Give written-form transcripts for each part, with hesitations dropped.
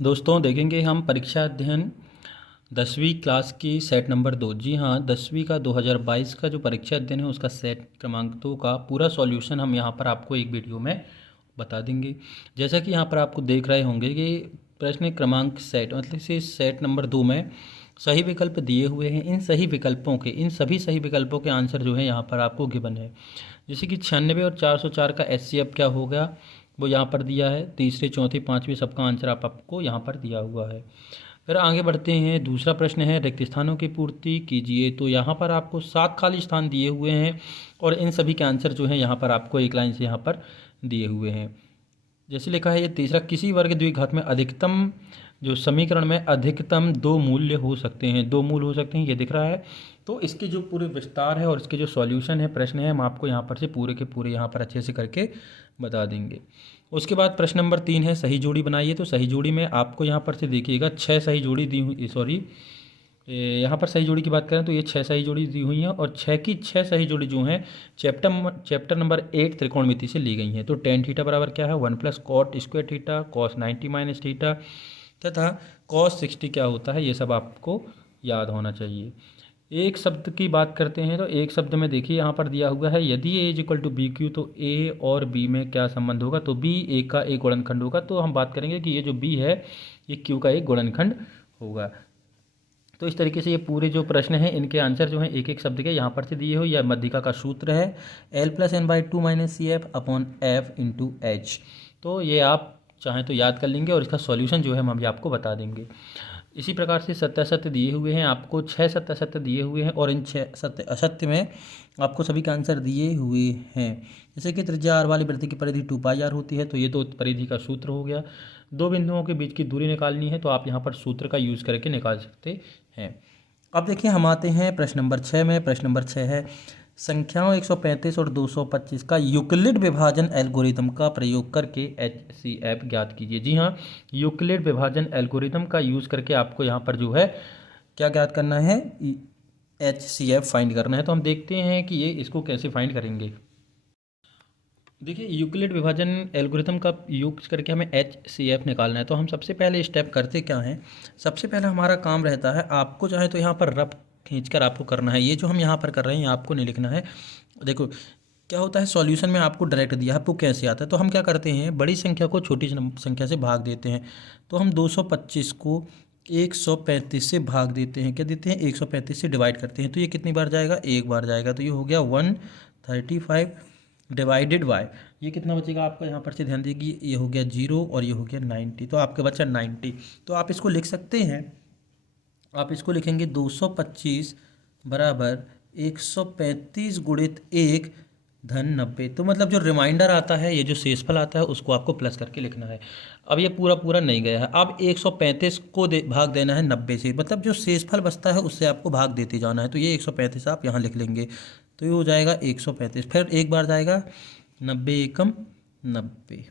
दोस्तों देखेंगे हम परीक्षा अध्ययन 10वीं क्लास की सेट नंबर 2। जी हाँ, 10वीं का 2022 का जो परीक्षा अध्ययन है उसका सेट क्रमांक 2 का पूरा सॉल्यूशन हम यहाँ पर आपको एक वीडियो में बता देंगे। जैसा कि यहाँ पर आपको देख रहे होंगे कि प्रश्न क्रमांक सेट मतलब से सेट नंबर 2 में सही विकल्प दिए हुए हैं। इन सभी सही विकल्पों के आंसर जो है यहाँ पर आपको गिवन है। जैसे कि 96 और 404 का HCF क्या होगा वो यहाँ पर दिया है। तीसरे चौथे पाँचवें सबका आंसर आपको यहाँ पर दिया हुआ है। फिर आगे बढ़ते हैं। दूसरा प्रश्न है रिक्त स्थानों की पूर्ति कीजिए। तो यहाँ पर आपको 7 खाली स्थान दिए हुए हैं और इन सभी के आंसर जो हैं यहाँ पर आपको एक लाइन से यहाँ पर दिए हुए हैं। जैसे लिखा है ये तीसरा, किसी वर्ग द्विघात में अधिकतम जो समीकरण में अधिकतम 2 मूल्य हो सकते हैं, 2 मूल हो सकते हैं, ये दिख रहा है। तो इसके जो पूरे विस्तार है और इसके जो सॉल्यूशन है प्रश्न है हम आपको यहाँ पर से पूरे के पूरे यहाँ पर अच्छे से करके बता देंगे। उसके बाद प्रश्न नंबर 3 है सही जोड़ी बनाइए। तो सही जोड़ी में आपको यहाँ पर से देखिएगा 6 सही जोड़ी दी हुई, सॉरी यहाँ पर सही जोड़ी की बात करें तो ये 6 सही जोड़ी दी हुई हैं और 6 की 6 सही जोड़ी जो हैं चैप्टर नंबर 8 त्रिकोणमिति से ली गई हैं। तो टेन थीटा बराबर क्या है 1 plus cot square theta cos 90 minus theta तथा कॉस 60 क्या होता है, ये सब आपको याद होना चाहिए। एक शब्द की बात करते हैं तो एक शब्द में देखिए यहाँ पर दिया हुआ है यदि A is equal to B Q तो ए और बी में क्या संबंध होगा। तो बी ए का एक गुणनखंड होगा। तो हम बात करेंगे कि ये जो बी है ये क्यू का एक गुणनखंड होगा। तो इस तरीके से ये पूरे जो प्रश्न हैं इनके आंसर जो हैं एक एक शब्द के यहाँ पर से दिए हो। या मध्यिका का सूत्र है L+N/2 minus C F upon F into H. तो ये आप चाहें तो याद कर लेंगे और इसका सॉल्यूशन जो है हम अभी आपको बता देंगे। इसी प्रकार से सत्य असत्य दिए हुए हैं, आपको 6 सत्य असत्य दिए हुए हैं और इन 6 सत्य असत्य में आपको सभी का आंसर दिए हुए हैं। जैसे कि त्रिज्या आर वाली वृत्त की परिधि 2πr होती है। तो ये तो परिधि का सूत्र हो गया। दो बिंदुओं के बीच की दूरी निकालनी है तो आप यहाँ पर सूत्र का यूज़ करके निकाल सकते हैं। अब देखिए हम आते हैं प्रश्न नंबर 6 में। प्रश्न नंबर 6 है संख्याओं 135 और 225 का यूक्लिड विभाजन एल्गोरिथम का प्रयोग करके HCF ज्ञात कीजिए। जी हाँ, यूक्लिड विभाजन एल्गोरिथम का यूज़ करके आपको यहाँ पर जो है क्या ज्ञात करना है, HCF फाइंड करना है। तो हम देखते हैं कि ये इसको कैसे फाइंड करेंगे। देखिए यूक्लिड विभाजन एल्गोरिथम का यूज करके हमें HCF निकालना है। तो हम सबसे पहले स्टेप करते क्या हैं, सबसे पहले हमारा काम रहता है आपको चाहे तो यहाँ पर रफ खींचकर आपको करना है। ये जो हम यहाँ पर कर रहे हैं आपको नहीं लिखना है। देखो क्या होता है सॉल्यूशन में आपको डायरेक्ट दिया है, आपको कैसे आता है। तो हम क्या करते हैं बड़ी संख्या को छोटी संख्या से भाग देते हैं। तो हम 225 को 135 से भाग देते हैं। क्या देते हैं 135 से डिवाइड करते हैं। तो ये कितनी बार जाएगा, एक बार जाएगा। तो ये हो गया 135 डिवाइडेड बाय ये कितना बचेगा आपका, यहाँ पर से ध्यान दीजिए ये हो गया 0 और ये हो गया 90। तो आपका बचा 90। तो आप इसको लिख सकते हैं, आप इसको लिखेंगे 225 बराबर 135 गुणित 1 धन 90। तो मतलब जो रिमाइंडर आता है ये जो शेषफल आता है उसको आपको प्लस करके लिखना है। अब ये पूरा पूरा नहीं गया है। अब 135 को भाग देना है 90 से, मतलब जो शेषफल बचता है उससे आपको भाग देते जाना है। तो ये 135 आप यहाँ लिख लेंगे। तो ये हो जाएगा 135। फिर एक बार जाएगा 90 एकम 90,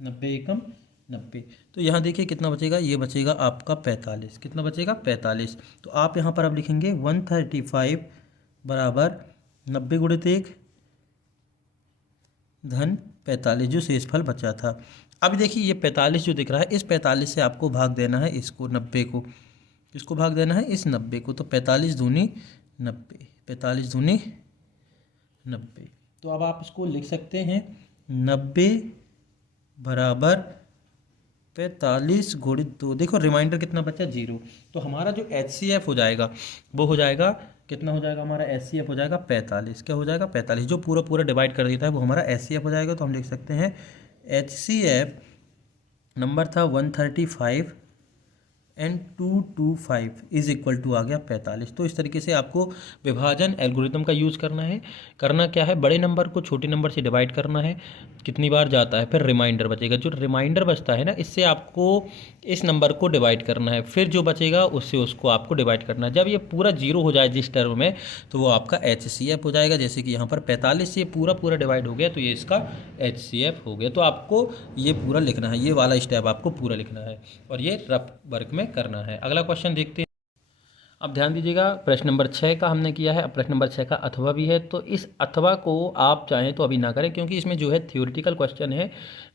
90 एकम 90। तो यहाँ देखिए कितना बचेगा, ये बचेगा आपका 45। कितना बचेगा 45। तो आप यहाँ पर अब लिखेंगे 135 बराबर 90 गुणित 1 धन 45 जो शेषफल बचा था। अब देखिए ये 45 जो दिख रहा है इस 45 से आपको भाग देना है इसको 90 को, इसको भाग देना है इस 90 को। तो 45 दूनी 90, 45 दूनी 90। तो अब आप इसको लिख सकते हैं 90 बराबर 45 गुणित 2। देखो रिमाइंडर कितना बचा 0। तो हमारा जो HCF हो जाएगा वो हो जाएगा कितना हो जाएगा, हमारा HCF हो जाएगा 45। क्या हो जाएगा 45, जो पूरा पूरा डिवाइड कर देता है वो हमारा HCF हो जाएगा। तो हम लिख सकते हैं HCF नंबर था 135 एंड 225 इज इक्वल टू आ गया 45। तो इस तरीके से आपको विभाजन एल्गोरिथम का यूज़ करना है। करना क्या है, बड़े नंबर को छोटे नंबर से डिवाइड करना है, कितनी बार जाता है, फिर रिमाइंडर बचेगा। जो रिमाइंडर बचता है ना इससे आपको इस नंबर को डिवाइड करना है, फिर जो बचेगा उससे उसको आपको डिवाइड करना है। जब ये पूरा 0 हो जाए जिस टर्म में तो वो आपका HCF हो जाएगा। जैसे कि यहाँ पर 45 से पूरा पूरा डिवाइड हो गया तो ये इसका HCF हो गया। तो आपको ये पूरा लिखना है, ये वाला स्टेप आपको पूरा लिखना है और ये रफ वर्क में करना है। अगला क्वेश्चन देखते हैं। अब ध्यान दीजिएगा, प्रश्न नंबर 6 का हमने किया है, अब प्रश्न नंबर 6 का अथवा भी है। तो इस अथवा को आप चाहें तो अभी ना करें, क्योंकि इसमें जो है थ्योरेटिकल क्वेश्चन है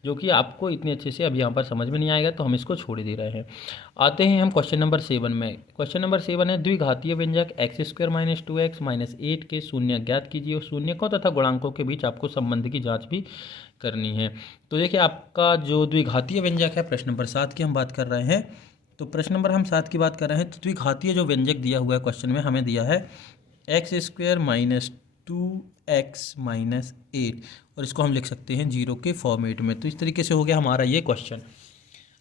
जो कि आपको इतने अच्छे से अभी यहाँ पर समझ में नहीं आएगा, तो हम इसको छोड़ ही दे रहे हैं। आते हैं हम क्वेश्चन नंबर 7 में। क्वेश्चन नंबर 7 है, द्विघातीय व्यंजक x² - 2x - 8 के शून्य ज्ञात कीजिए और शून्यकों तथा गुणांकों के बीच आपको संबंध की जाँच भी करनी है। तो देखिए, आपका जो द्विघातीय व्यंजक है, प्रश्न नंबर 7 की हम बात कर रहे हैं। तो प्रश्न नंबर हम 7 की बात कर रहे हैं। तो द्विघातीय जो व्यंजक दिया हुआ है क्वेश्चन में, हमें दिया है x² - 2x - 8, और इसको हम लिख सकते हैं 0 के फॉर्मेट में। तो इस तरीके से हो गया हमारा ये क्वेश्चन।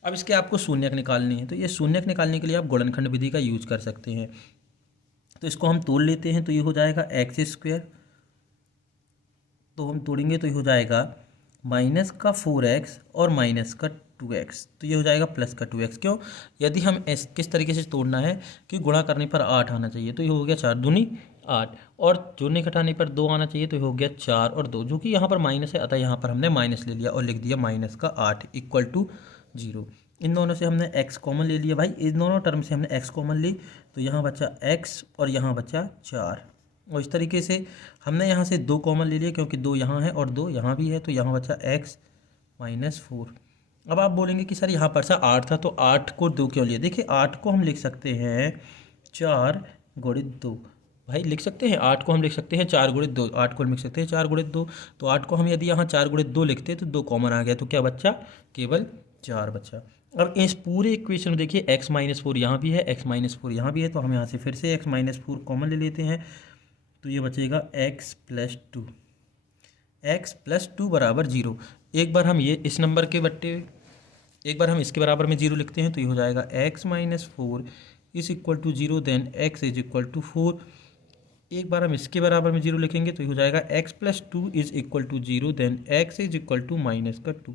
अब इसके आपको शून्यक निकालनी है, तो ये शून्यक निकालने के लिए आप गुणनखंड विधि का यूज कर सकते हैं। तो इसको हम तोड़ लेते हैं, तो ये हो जाएगा x², तो हम तोड़ेंगे तो ये हो जाएगा माइनस का 4x और माइनस का 2x, तो ये हो जाएगा प्लस का 2x। क्यों? यदि हम किस तरीके से तोड़ना है कि गुणा करने पर 8 आना चाहिए, तो ये हो गया 4 दूनी 8, और जोड़ने घटाने पर 2 आना चाहिए, तो ये हो गया 4 और 2, जो कि यहाँ पर माइनस है, अतः यहाँ पर हमने माइनस ले लिया और लिख दिया माइनस का 8 इक्वल टू 0। इन दोनों से हमने x कॉमन ले लिया भाई, इन दोनों टर्म से हमने x कॉमन ली, तो यहाँ बचा x और यहाँ बचा 4। और इस तरीके से हमने यहाँ से 2 कॉमन ले लिए, क्योंकि 2 यहाँ है और 2 यहाँ भी है, तो यहाँ बचा x - 4। अब आप बोलेंगे कि सर यहाँ पर सा 8 था, तो 8 को 2 क्यों लिए? देखिए, 8 को हम लिख सकते हैं 4 गुणित 2। भाई लिख सकते हैं 8 को हम लिख सकते हैं 4 गुणित 2, 8 को हम लिख सकते हैं 4 गुणित 2। तो 8 को हम यदि यहाँ 4 गुणित 2 लिखते तो 2 कॉमन आ गया, तो क्या बच्चा? केवल 4 बचा। अब इस पूरे इक्वेशन में देखिए x - 4 यहाँ भी है, x - 4 यहाँ भी है, तो हम यहाँ से फिर से x - 4 कॉमन ले लेते हैं, तो ये बचेगा x + 2, x + 2 बराबर 0। एक बार हम ये इस नंबर के बट्टे, एक बार हम इसके बराबर में 0 लिखते हैं, तो ये हो जाएगा x - 4 is equal to 0, then x is equal to 4। एक बार हम इसके बराबर में 0 लिखेंगे, तो ये हो जाएगा x + 2 is equal to 0, then x is equal to -2।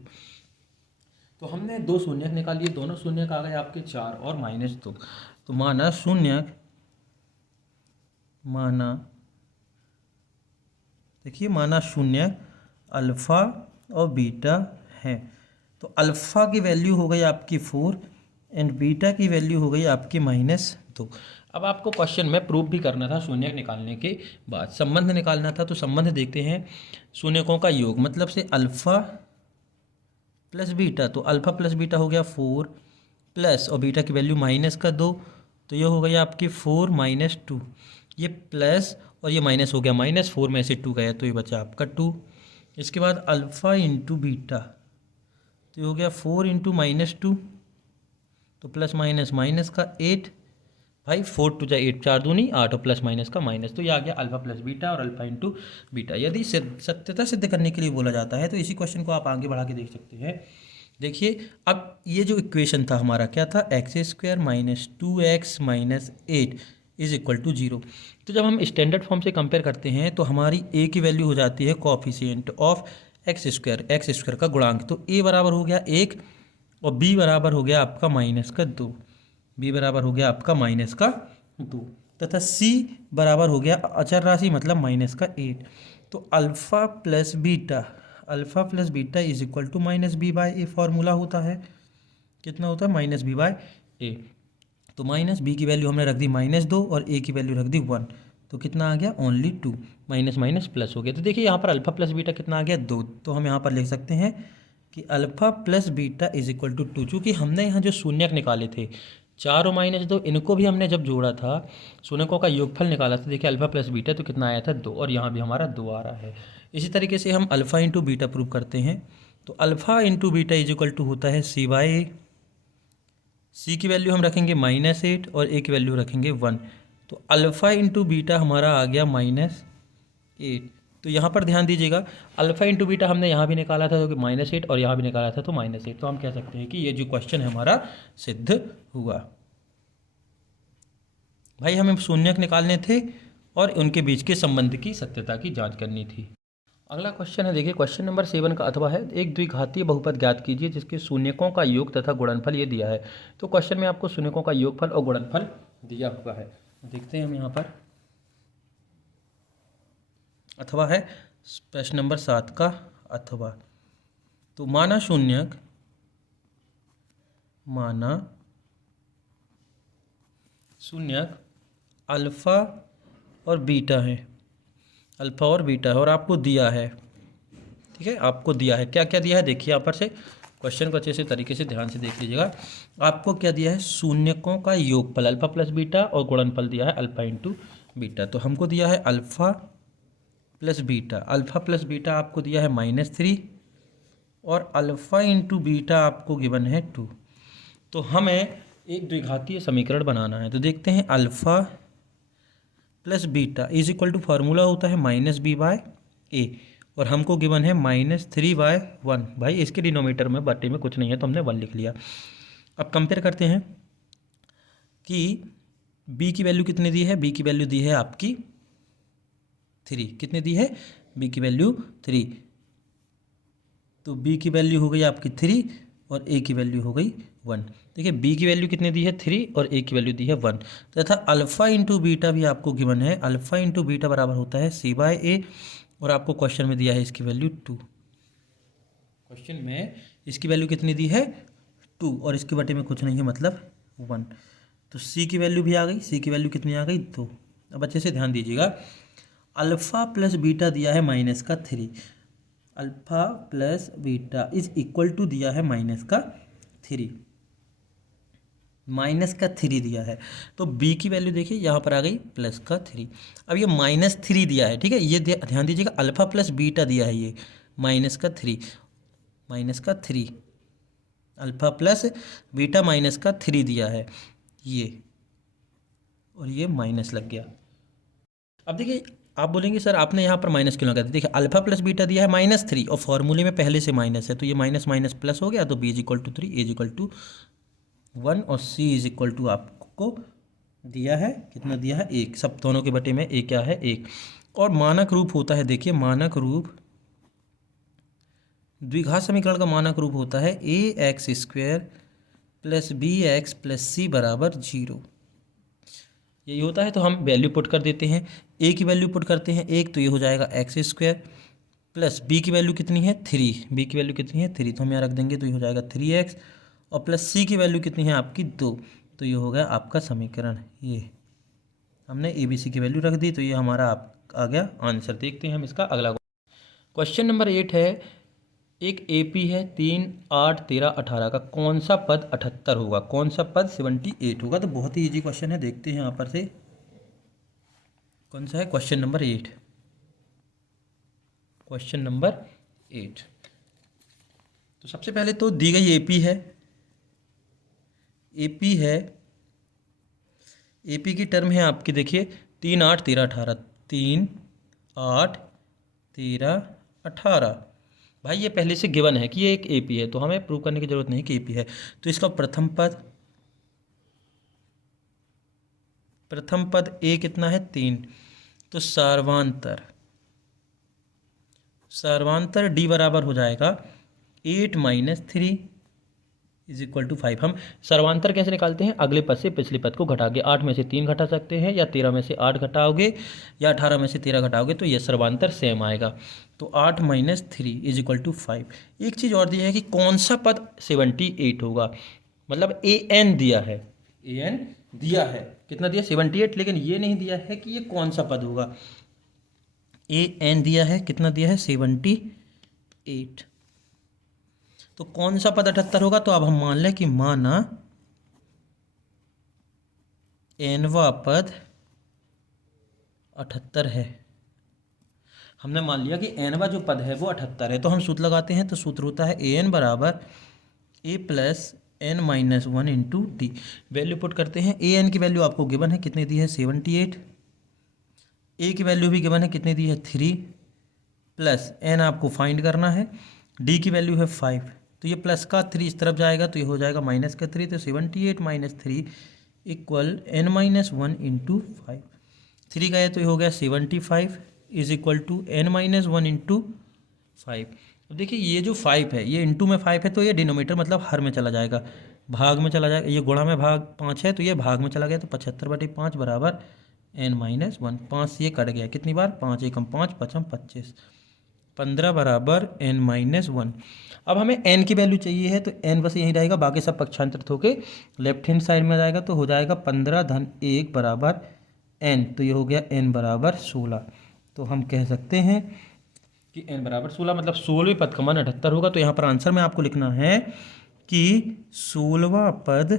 तो हमने 2 शून्यक निकाल लिए, दोनों शून्यक आ गए आपके 4 और -2। तो माना शून्यक, देखिए माना शून्यक अल्फ़ा और बीटा है। तो अल्फ़ा की वैल्यू हो गई आपकी 4 एंड बीटा की वैल्यू हो गई आपकी -2। अब आपको क्वेश्चन में प्रूफ भी करना था शून्यक निकालने के बाद, संबंध निकालना था। तो संबंध देखते हैं, शून्यकों का योग मतलब से अल्फ़ा प्लस बीटा, तो अल्फ़ा प्लस बीटा हो गया 4 प्लस, और बीटा की वैल्यू -2, तो ये हो गई आपकी 4 - 2। ये प्लस और ये माइनस हो गया, -4 में से 2 गया, तो ये बचा आपका 2। इसके बाद अल्फ़ा इंटू बीटा, तो ये हो गया 4 इंटू -2, तो प्लस माइनस का 8। भाई 4 × 2 = 8, 4 दूनी 8 और प्लस माइनस का माइनस, तो ये आ गया अल्फ़ा प्लस बीटा और अल्फ़ा इंटू बीटा। यदि सत्यता सिद्ध करने के लिए बोला जाता है, तो इसी क्वेश्चन को आप आगे बढ़ा के देख सकते हैं। देखिए, अब ये जो इक्वेशन था हमारा क्या था, x² - 2x - 8 is equal to 0। तो जब हम स्टैंडर्ड फॉर्म से कंपेयर करते हैं, तो हमारी a की वैल्यू हो जाती है कोएफिशिएंट ऑफ x² का गुणांक। तो a बराबर हो गया 1 और b बराबर हो गया आपका -2, b बराबर हो गया आपका -2, तथा c बराबर हो गया अचर राशि मतलब -8। तो alpha plus beta is equal to -b/a formula होता है। कितना होता है? -b/a। तो -b की वैल्यू हमने रख दी -2 और a की वैल्यू रख दी 1, तो कितना आ गया? ओनली 2। माइनस प्लस हो गया। तो देखिए यहाँ पर अल्फ़ा प्लस बीटा कितना आ गया? 2। तो हम यहाँ पर लिख सकते हैं कि alpha plus beta is equal to 2। चूँकि हमने यहाँ जो शून्यक निकाले थे 4 और -2, इनको भी हमने जब जोड़ा था, शून्यकों का योगफल निकाला था, देखिए अल्फ़ा प्लस बीटा तो कितना आया था? 2, और यहाँ भी हमारा 2 आ रहा है। इसी तरीके से हम अल्फ़ा इंटू बीटा प्रूव करते हैं। तो alpha into beta is equal to होता है c/a। c की वैल्यू हम रखेंगे -8 और a की वैल्यू रखेंगे 1। तो अल्फ़ा इंटू बीटा हमारा आ गया -8। तो यहाँ पर ध्यान दीजिएगा, अल्फ़ा इंटू बीटा हमने यहाँ भी निकाला था, तो कि -8, और यहाँ भी निकाला था तो -8। तो हम कह सकते हैं कि ये जो क्वेश्चन है हमारा सिद्ध हुआ। भाई हमें शून्यक निकालने थे और उनके बीच के संबंध की सत्यता की जांच करनी थी। अगला क्वेश्चन है, देखिए क्वेश्चन नंबर 7 का अथवा है, एक द्विघातीय बहुपद ज्ञात कीजिए जिसके शून्यकों का योग तथा गुणनफल ये दिया है। तो क्वेश्चन में आपको शून्यकों का योगफल और गुणनफल दिया हुआ है। देखते हैं हम यहाँ पर, अथवा है प्रश्न नंबर 7 का अथवा। तो माना शून्यक अल्फ़ा और बीटा है, अल्फ़ा और बीटा है, और आपको दिया है, ठीक है, आपको दिया है, क्या क्या दिया है देखिए यहाँ पर से क्वेश्चन को अच्छे से तरीके से ध्यान से देख लीजिएगा। आपको क्या दिया है, शून्यकों का योगफल अल्फ़ा प्लस बीटा और गुणनफल दिया है अल्फ़ा इंटू बीटा। तो हमको दिया है alpha plus beta, alpha plus beta आपको दिया है -3 और अल्फ़ा इंटू बीटा आपको गिवन है 2। तो हमें एक द्विघातीय समीकरण बनाना है, तो देखते हैं alpha plus beta is equal to formula होता है -b/a और हमको गिवन है -3/1। भाई इसके डिनोमीटर में बटे में कुछ नहीं है तो हमने 1 लिख लिया। अब कंपेयर करते हैं कि b की वैल्यू कितनी दी है, b की वैल्यू दी है आपकी 3, कितनी दी है, b की वैल्यू 3, तो b की वैल्यू हो गई आपकी 3 और a की वैल्यू हो गई 1। देखिए b की वैल्यू कितनी दी है 3 और a की वैल्यू दी है 1, तथा अल्फ़ा इंटू बीटा भी आपको गिवन है, अल्फ़ा इंटू बीटा बराबर होता है c/a और आपको क्वेश्चन में दिया है इसकी वैल्यू 2। क्वेश्चन में इसकी वैल्यू कितनी दी है 2 और इसके बटे में कुछ नहीं है मतलब 1। तो c की वैल्यू भी आ गई, c की वैल्यू कितनी आ गई 2। अब अच्छे से ध्यान दीजिएगा, अल्फ़ा प्लस बीटा दिया है -3, alpha plus beta is equal to दिया है -3, -3 दिया है, तो b की वैल्यू देखिए यहाँ पर आ गई +3। अब ये -3 दिया है, ठीक है, ये ध्यान दीजिएगा, अल्फ़ा प्लस बीटा दिया है ये -3 अल्फ़ा प्लस बीटा -3 दिया है ये, और ये माइनस लग गया। अब देखिए आप बोलेंगे सर आपने यहाँ पर माइनस क्यों लगा दिया, देखिए अल्फ़ा प्लस बीटा दिया है -3 और फॉर्मूले में पहले से माइनस है, तो ये माइनस माइनस प्लस हो गया, तो b is equal to 3, a is equal to 1 और c इज इक्वल टू आपको दिया है, कितना दिया है 1, सब दोनों के बटे में a क्या है 1। और मानक रूप होता है, देखिए मानक रूप, द्विघात समीकरण का मानक रूप होता है ax² + bx + c बराबर 0, यही होता है। तो हम वैल्यू पुट कर देते हैं, a की वैल्यू पुट करते हैं 1, तो ये हो जाएगा x² प्लस b की वैल्यू कितनी है 3, b की वैल्यू कितनी है 3, तो हम यहाँ रख देंगे तो ये हो जाएगा 3x और प्लस c की वैल्यू कितनी है आपकी 2, तो ये हो गया आपका समीकरण। ये हमने ABC की वैल्यू रख दी, तो ये हमारा आ गया आंसर। देखते हैं हम इसका अगला क्वेश्चन नंबर 8 है, एक AP है 3, 8, 13, 18 का कौन सा पद 78 होगा, कौन सा पद 78 होगा। तो बहुत ही इजी क्वेश्चन है, देखते हैं यहाँ पर से कौन सा है क्वेश्चन नंबर 8। क्वेश्चन नंबर 8, तो सबसे पहले तो दी गई AP है, AP है, AP की टर्म है आपकी देखिए 3, 8, 13, 18, 3, 8, 13, 18। भाई ये पहले से गिवन है कि ये एक AP है, तो हमें प्रूव करने की जरूरत नहीं कि AP है। तो इसका प्रथम पद A कितना है 3, तो सार्वांतर D बराबर हो जाएगा 8 - 3 इज इक्वल टू 5। हम सर्वांतर कैसे निकालते हैं, अगले पद से पिछले पद को घटा के, 8 में से 3 घटा सकते हैं, या 13 में से 8 घटाओगे, या 18 में से 13 घटाओगे, तो ये सर्वांतर सेम आएगा। तो 8 - 3 इज इक्वल टू 5। एक चीज़ और दी है कि कौन सा पद 78 होगा, मतलब AN दिया है, AN दिया है, कितना दिया 78, लेकिन ये नहीं दिया है कि ये कौन सा पद होगा। AN दिया है, कितना दिया है 78, तो कौन सा पद 78 होगा। तो अब हम मान लें कि माना nवा पद 78 है, हमने मान लिया कि nवा जो पद है वो 78 है, तो हम सूत्र लगाते हैं, तो सूत्र होता है AN बराबर A + n - 1 into D। Value put करते हैं, AN की वैल्यू आपको गिवन है, कितनी दी है 78, A की वैल्यू भी गिवन है, कितनी दी है 3, प्लस n आपको फाइंड करना है, D की वैल्यू है 5, तो ये प्लस का 3 इस तरफ जाएगा, तो ये हो जाएगा माइनस का 3, तो 78 - 3 इक्वल n - 1 इंटू 5, 3 गया तो ये हो गया 75 is equal to n - 1 into 5। अब देखिए ये जो 5 है, ये इंटू में 5 है, तो ये डिनोमीटर मतलब हर में चला जाएगा, भाग में चला जाएगा, ये गुणा में भाग 5 है, तो ये भाग में चला गया, तो 75/5 बराबर n - 1। 5 से ये कट गया, कितनी बार 5 एकम 5, 5 25, 15 बराबर n - 1। अब हमें n की वैल्यू चाहिए है, तो n बस यहीं रहेगा, बाकी सब पक्षांतरित होकर लेफ्ट हैंड साइड में जाएगा, तो हो जाएगा 15 - 1 बराबर n, तो ये हो गया n बराबर 16। तो हम कह सकते हैं कि n बराबर 16 मतलब 16वें पद का मान 78 होगा। तो यहाँ पर आंसर में आपको लिखना है कि 16वां पद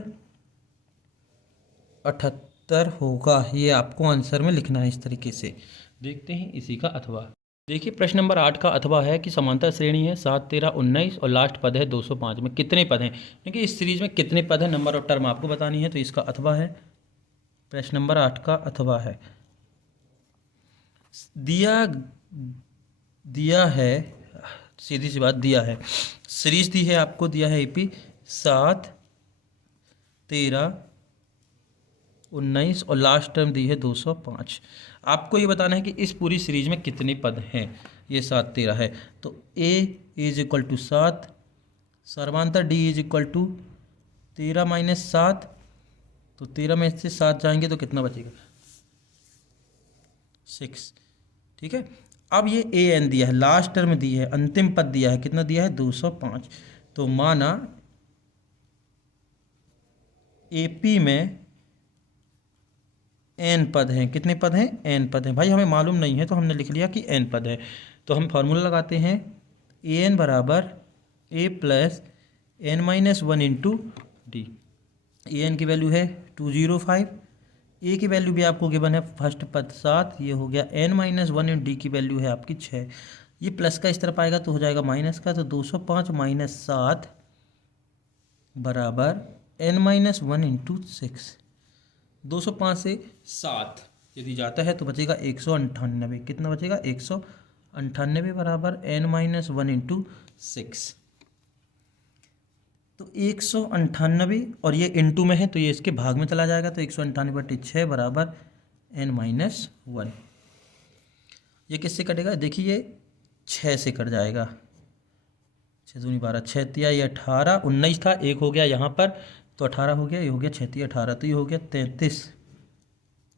78 होगा। ये आपको आंसर में लिखना है इस तरीके से। देखते हैं इसी का अथवा। देखिए प्रश्न नंबर 8 का अथवा है कि समांतर श्रेणी है 7, 13, 19 और लास्ट पद है 205 में कितने पद हैं। क्योंकि इस सीरीज में कितने पद हैं, नंबर और टर्म आपको बतानी है। तो इसका अथवा है, प्रश्न नंबर 8 का अथवा है, दिया है, सीधी सी बात, दिया है, सीरीज दी है आपको, दिया है एपी 7, 13, 19 और लास्ट टर्म दी है 205। आपको ये बताना है कि इस पूरी सीरीज में कितने पद हैं। ये 7, 13 है, तो ए इज इक्वल टू 7, सर्वांतर D is equal to 13 minus 7, तो 13 में से 7 जाएंगे तो कितना बचेगा, 6। ठीक है, अब ये ए एन दिया है, लास्ट टर्म दी है, अंतिम पद दिया है, कितना दिया है 205। तो माना एपी में एन पद हैं, कितने पद हैं, एन पद हैं। भाई हमें मालूम नहीं है तो हमने लिख लिया कि एन पद है। तो हम फार्मूला लगाते हैं, ए एन बराबर A plus N minus 1 into D. A N की वैल्यू है 205, ए की वैल्यू भी आपको गिवन है, फर्स्ट पद 7, ये हो गया एन माइनस 1 इंटू डी की वैल्यू है आपकी 6। ये प्लस का इस तरफ आएगा तो हो जाएगा माइनस का, तो 205 माइनस 7 बराबर एन माइनस 1 इंटू 6। 205 से 7 यदि जाता है तो बचेगा 198। कितना बचेगा, 198 बराबर एन माइनस 1 इंटू 6। तो 198 और ये इंटू में है तो ये इसके भाग में चला जाएगा, तो 198/6 बराबर एन माइनस 1। ये किससे कटेगा, देखिए ये 6 से कट जाएगा, 6 दूनी 12, 6 तिया ये 18, 19 था, एक हो गया यहाँ पर तो 18 हो गया, ये हो गया 6 तिया 18, तो ये हो गया 33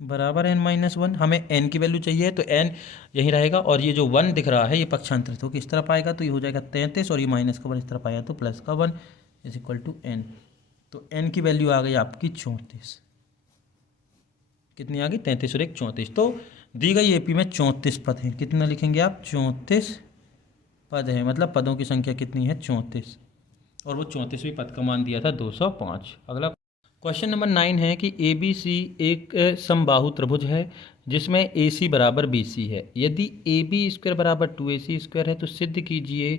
बराबर एन माइनस 1। हमें एन की वैल्यू चाहिए तो एन यहीं रहेगा, और ये जो 1 दिख रहा है ये पक्षांतरित होकर इस तरफ आएगा, तो ये हो जाएगा 33, और ये माइनस का 1 इस तरफ आया तो प्लस का 1 इज इक्वल टू एन। तो एन की वैल्यू आ गई आपकी 34। कितनी आ गई, 33 और 1 34। तो दी गई एपी में 34 पद हैं। कितना लिखेंगे आप, 34 पद हैं, मतलब पदों की संख्या कितनी है, 34, और वो 34वें पद का मान दिया था 205। अगला क्वेश्चन नंबर 9 है कि ए बी सी एक समबाहु त्रिभुज है जिसमें ए सी बराबर बी सी है। यदि ए बी स्क्वायर बराबर 2AC स्क्वायर है तो सिद्ध कीजिए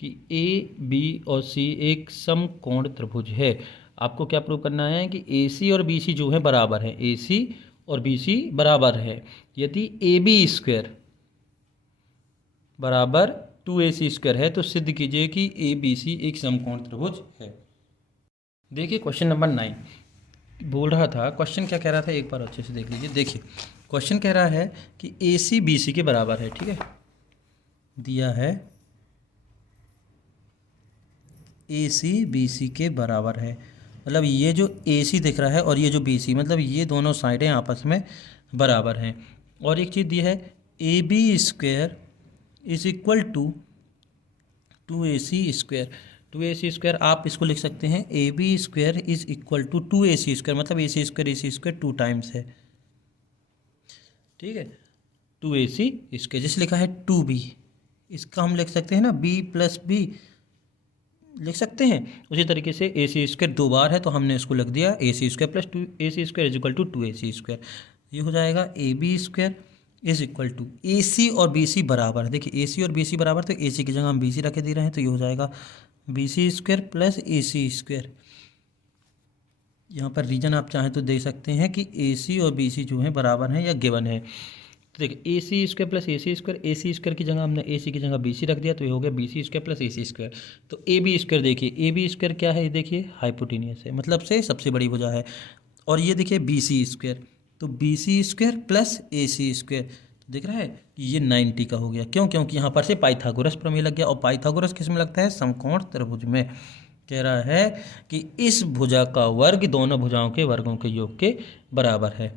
कि ए बी और सी एक समकोण त्रिभुज है। आपको क्या प्रूव करना है कि ए सी और बी सी जो है बराबर है, ए सी और बी सी बराबर है। यदि ए बी स्क्वायर बराबर 2AC स्क्वायर है तो सिद्ध कीजिए कि ए बी सी एक समकोण त्रिभुज है। देखिए क्वेश्चन नंबर 9 बोल रहा था, क्वेश्चन क्या कह रहा था एक बार अच्छे से देख लीजिए। देखिए क्वेश्चन कह रहा है कि ए सी बी सी के बराबर है। ठीक है, दिया है ए सी बी सी के बराबर है, मतलब ये जो ए सी दिख रहा है और ये जो बी सी, मतलब ये दोनों साइडें आपस में बराबर हैं। और एक चीज़ दी है A B square is equal to 2AC square. 2AC square आप इसको लिख सकते हैं A B square is equal to 2AC square, मतलब AC स्क्वायर 2 टाइम्स है। ठीक है, 2AC स्क्वायर, जिस लिखा है 2B, इसका हम लिख सकते हैं ना B प्लस बी लिख सकते हैं। उसी तरीके से AC स्क्वायर 2 बार है तो हमने इसको लिख दिया AC square plus 2AC square is equal to 2AC square. ये हो जाएगा AB square is equal to AC और BC बराबर है। देखिए AC और BC बराबर, तो AC की जगह हम BC रखे दे रहे हैं, तो ये हो जाएगा BC square plus AC square. यहाँ पर रीजन आप चाहें तो दे सकते हैं कि AC और BC जो है बराबर हैं या गिवन है। तो देखिए AC square plus AC square की जगह हमने AC की जगह BC रख दिया, तो ये हो गया BC square plus AC square. तो AB स्क्वायर देखिए, AB स्क्वायर क्या है, ये देखिए हाइपोटेनियस है, मतलब से सबसे बड़ी भुजा है। और ये देखिए BC स्क्वायर, तो BC square plus AC square, तो दिख रहा है कि ये 90 का हो गया। क्यों, क्योंकि यहाँ पर से पाइथागोरस प्रमेय लग गया, और पाइथागोरस किस में लगता है, समकोण त्रिभुज में। कह रहा है कि इस भुजा का वर्ग दोनों भुजाओं के वर्गों के योग के बराबर है।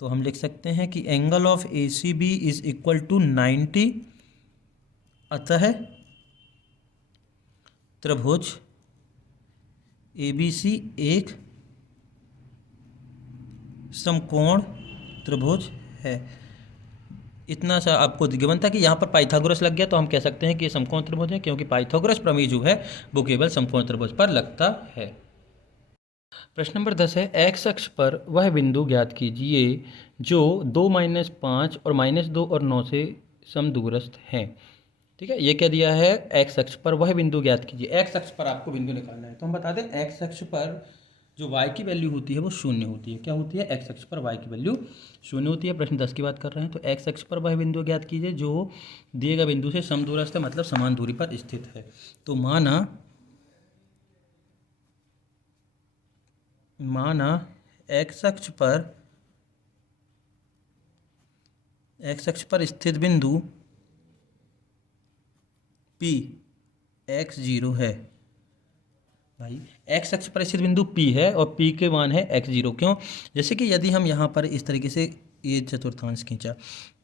तो हम लिख सकते हैं कि angle of ACB is equal to 90, अतः त्रिभुज ABC एक समकोण त्रिभुज है। इतना सा आपको गिवन था कि यहाँ पर पाइथागोरस लग गया तो हम कह सकते हैं कि ये समकोण त्रिभुज है, क्योंकि पाइथागोरस प्रमेय जो है वो केवल समकोण त्रिभुज पर लगता है। प्रश्न नंबर 10 है, एक्स अक्ष पर वह बिंदु ज्ञात कीजिए जो 2 - 5 और -2 और 9 से समदूरस्थ है। ठीक है, ये क्या दिया है, एक्स अक्ष पर वह बिंदु ज्ञात कीजिए। एक्स अक्ष पर आपको बिंदु निकालना है, तो हम बता दें एक्स अक्ष पर जो y की वैल्यू होती है वो शून्य होती है। क्या होती है, एक्स अक्ष पर y की वैल्यू शून्य होती है। प्रश्न 10 की बात कर रहे हैं, तो एक्स अक्ष पर वह बिंदु ज्ञात कीजिए जो दिए गए बिंदु से समदूरस्थ है, मतलब समान दूरी पर स्थित है। तो माना एक्स अक्ष पर स्थित बिंदु P x0 है। भाई एक्स अक्ष पर स्थित बिंदु P है और P के मान है x0। क्यों, जैसे कि यदि हम यहाँ पर इस तरीके से ये चतुर्थांश खींचा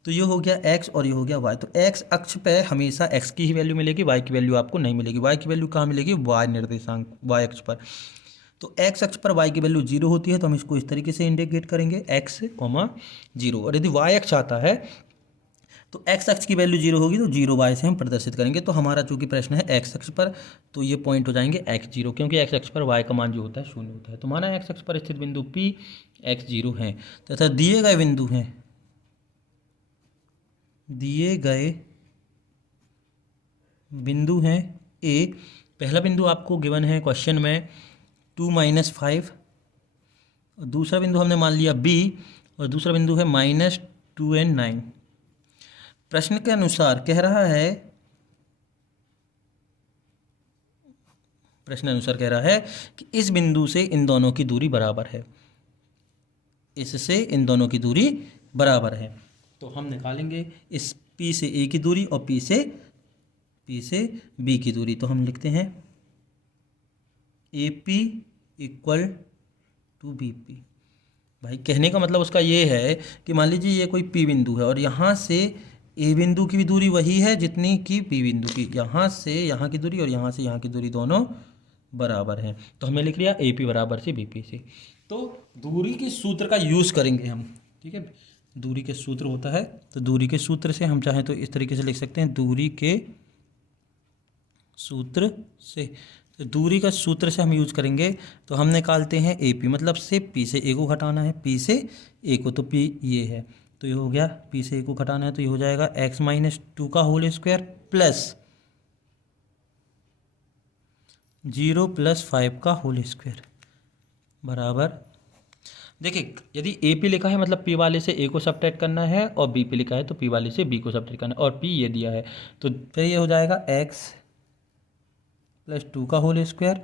तो ये हो गया x और ये हो गया y। तो x अक्ष पे हमेशा x की ही वैल्यू मिलेगी, y की वैल्यू आपको नहीं मिलेगी। y की वैल्यू कहाँ मिलेगी, y निर्देशांक y अक्ष पर। तो x अक्ष पर y की वैल्यू 0 होती है, तो हम इसको इस तरीके से इंडिकेट करेंगे x, 0। और यदि y अक्ष आता है तो x अक्ष की वैल्यू 0 होगी तो 0y से हम प्रदर्शित करेंगे। तो हमारा चूंकि प्रश्न है x अक्ष पर, तो ये पॉइंट हो जाएंगे x0, क्योंकि x अक्ष पर y का मान जो होता है 0 होता है। तो माना x अक्ष पर स्थित बिंदु P x0 है तथा दिए गए बिंदु हैं A। पहला बिंदु आपको गिवन है क्वेश्चन में 2 - 5, और दूसरा बिंदु हमने मान लिया B, और दूसरा बिंदु है -2 and 9। प्रश्न के अनुसार कह रहा है कि इस बिंदु से इन दोनों की दूरी बराबर है, इससे इन दोनों की दूरी बराबर है। तो हम निकालेंगे इस P से A की दूरी और P से B की दूरी। तो हम लिखते हैं AP = BP। भाई कहने का मतलब उसका ये है कि मान लीजिए ये कोई P बिंदु है और यहाँ से A बिंदु की भी दूरी वही है जितनी कि P बिंदु की। यहाँ से यहाँ की दूरी और यहाँ से यहाँ की दूरी दोनों बराबर हैं, तो हमने लिख लिया AP बराबर से BP से। तो दूरी के सूत्र का यूज़ करेंगे हम। ठीक है, दूरी के सूत्र होता है, तो दूरी के सूत्र से हम चाहें तो इस तरीके से लिख सकते हैं, दूरी के सूत्र से। तो दूरी का सूत्र से हम यूज करेंगे तो हम निकालते हैं AP, मतलब से P से A को घटाना है, P से A को, तो P ये है, तो ये हो गया P से A को घटाना है, तो ये हो जाएगा x - 2 का होल स्क्वायर प्लस 0 + 5 का होल स्क्वायर बराबर। देखिए यदि AP लिखा है मतलब P वाले से A को सब्ट्रैक्ट करना है, और BP लिखा है तो P वाले से B को सब्ट्रैक्ट करना है, और P ये दिया है, तो फिर ये हो जाएगा x + 2 का होल स्क्वायर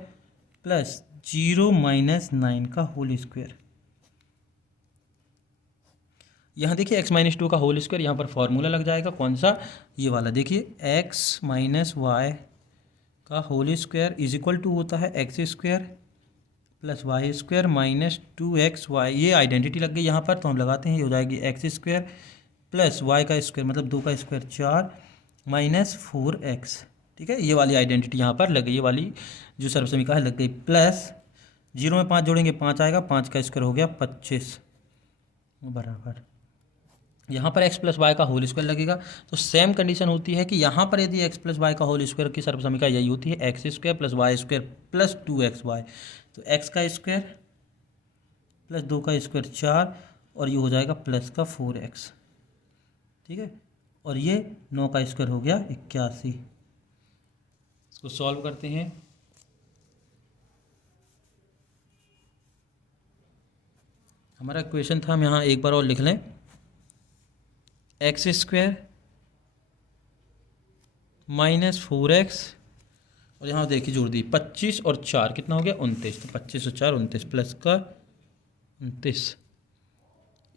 प्लस 0 - 9 का होल स्क्वायर। यहाँ देखिए x - 2 का होल स्क्वायर, यहाँ पर फॉर्मूला लग जाएगा कौन सा, ये वाला। देखिए x - y का होल स्क्वायर = होता है x² + y² - 2xy। ये आइडेंटिटी लग गई यहाँ पर, तो हम लगाते हैं, ये हो जाएगी x² + y का स्क्वायर मतलब 2 का स्क्वायर 4 - 4x। ठीक है, ये वाली आइडेंटिटी यहाँ पर लग गई, ये वाली जो सर्वसमीका है लग गई। प्लस 0 में 5 जोड़ेंगे 5 आएगा, 5 का स्क्वायर हो गया 25 बराबर। यहाँ पर x + y का होल स्क्वायर लगेगा। तो सेम कंडीशन होती है कि यहाँ पर यदि x + y का होल स्क्वायर की सर्वसमीका यही होती है, x² + y² + 2xy। तो x का स्क्वायर प्लस 2 का स्क्वायर 4, और ये हो जाएगा प्लस का 4x। ठीक है, और ये 9 का स्क्वायर हो गया 81। इसको सॉल्व करते हैं। हमारा इक्वेशन था, हम यहाँ एक बार और लिख लें, x² - 4x, और यहाँ देखिए जोड़ दी 25 और 4 कितना हो गया 29। तो 25 और 4 29 प्लस का 29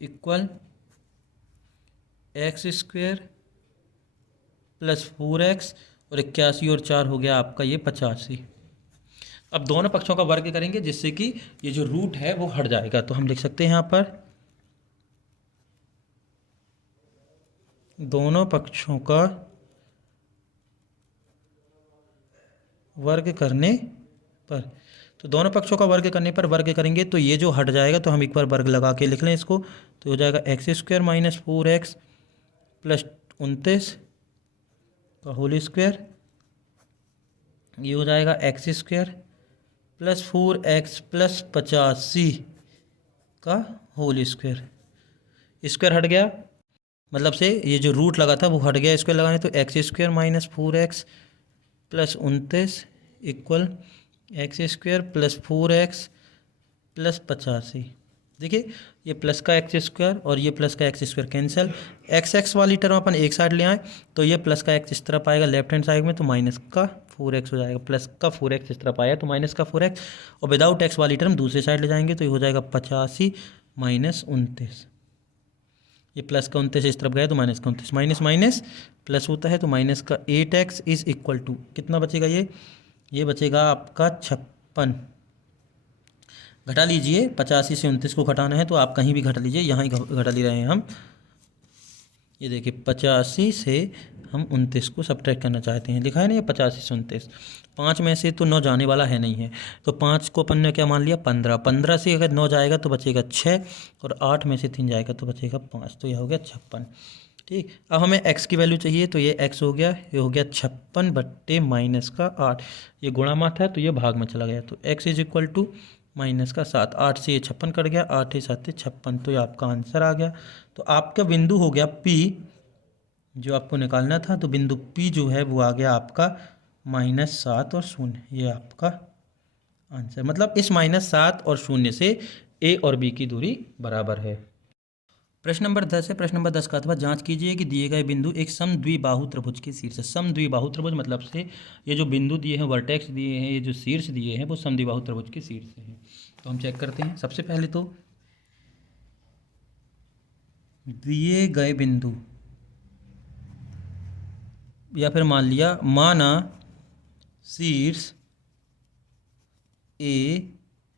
इक्वल x² + 4x, और 81 और 4 हो गया आपका ये 85। अब दोनों पक्षों का वर्ग करेंगे जिससे कि ये जो रूट है वो हट जाएगा। तो हम लिख सकते हैं यहाँ पर दोनों पक्षों का वर्ग करने पर, तो दोनों पक्षों का वर्ग करने पर वर्ग करेंगे तो ये जो हट जाएगा, तो हम एक बार वर्ग लगा के लिख लें इसको, तो हो जाएगा x square minus 4x plus 29 का होल स्क्वायर, ये हो जाएगा x square plus 4x plus 85 का होल स्क्वायर। स्क्वायर हट गया, मतलब से ये जो रूट लगा था वो हट गया स्क्वायर लगाने, तो x square minus 4x plus 29 equal x square plus 4x plus 85। देखिए ये प्लस का एक्स स्क्वायर और ये प्लस का एक्स स्क्वायर कैंसिल, एक्स वाली टर्म अपन एक साइड ले आए तो ये प्लस का एक्स इस तरफ आएगा लेफ्ट हैंड साइड में, तो माइनस का 4x हो जाएगा, प्लस का 4x इस तरफ आया तो माइनस का 4x, और विदाउट एक्स वाली टर्म दूसरी साइड ले जाएंगे तो ये हो जाएगा 85 माइनस 29। ये प्लस का 29 इस तरफ गया तो माइनस का 29, माइनस माइनस प्लस होता है तो माइनस का 8x इज इक्वल टू कितना बचेगा, ये बचेगा आपका 56। घटा लीजिए, 85 से 29 को घटाना है तो आप कहीं भी घटा लीजिए, यहाँ ही घटा ले रहे हैं हम। ये देखिए 85 से हम 29 को सब्ट्रैक्ट करना चाहते हैं, लिखा है ना ये 85 से 29, 5 में से तो 9 जाने वाला है नहीं है, तो 5 को अपन ने क्या मान लिया 15, 15 से अगर 9 जाएगा तो बचेगा 6 और 8 में से 3 जाएगा तो बचेगा 5, तो यह हो गया 56। ठीक, अब हमें x की वैल्यू चाहिए तो ये x हो गया, ये हो गया 56 बट्टे माइनस का 8, ये गुणा मात है तो ये भाग में चला गया, तो x is equal to minus का 7, 8 से ये 56 कट गया, 8 7 56, तो ये आपका आंसर आ गया। तो आपका बिंदु हो गया P जो आपको निकालना था, तो बिंदु P जो है वो आ गया आपका -7 और 0, ये आपका आंसर, मतलब इस -7 और 0 से A और B की दूरी बराबर है। प्रश्न नंबर 10 है। प्रश्न नंबर 10 का अथवा जांच कीजिए कि दिए गए बिंदु एक समद्विबाहु त्रिभुज के शीर्ष, समद्विबाहु त्रिभुज मतलब से ये जो बिंदु दिए हैं, वर्टेक्स दिए हैं, ये जो शीर्ष दिए हैं वो समद्विबाहु त्रिभुज के शीर्ष हैं। तो हम चेक करते हैं। सबसे पहले तो दिए गए बिंदु या फिर मान लिया माना शीर्ष ए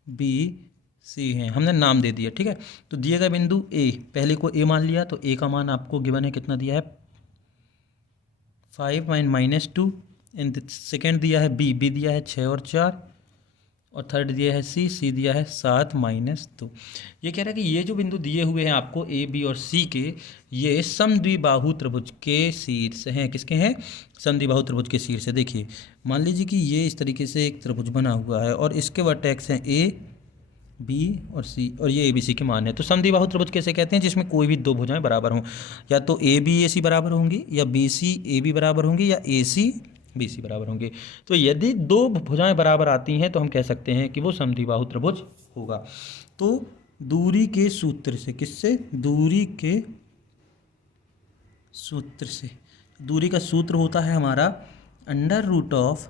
बी सी हैं, हमने नाम दे दिया, ठीक है। तो दिए गए बिंदु ए, पहले को ए मान लिया, तो ए का मान आपको गिवन है, कितना दिया है 5 -2, एंड सेकेंड दिया है बी दिया है 6 और 4, और थर्ड दिया है सी दिया है 7 -2। ये कह रहा है कि ये जो बिंदु दिए हुए हैं आपको ए बी और सी के, ये समद्विबाहु त्रिभुज के शीर्ष हैं। किसके हैं? समद्विबाहु त्रिभुज के शीर्ष है। देखिए मान लीजिए कि ये इस तरीके से एक त्रिभुज बना हुआ है और इसके वर्टेक्स हैं ए बी और सी, और ये ए बी सी के मान है। तो समद्विबाहु त्रिभुज कैसे कहते हैं? जिसमें कोई भी दो भुजाएं बराबर हों, या तो ए बी ए सी बराबर होंगी, या बी सी ए बी बराबर होंगी, या ए सी बी सी बराबर होंगे। तो यदि दो भुजाएं बराबर आती हैं तो हम कह सकते हैं कि वो समद्विबाहु त्रिभुज होगा। तो दूरी के सूत्र से, किससे? दूरी के सूत्र से। दूरी का सूत्र होता है हमारा √of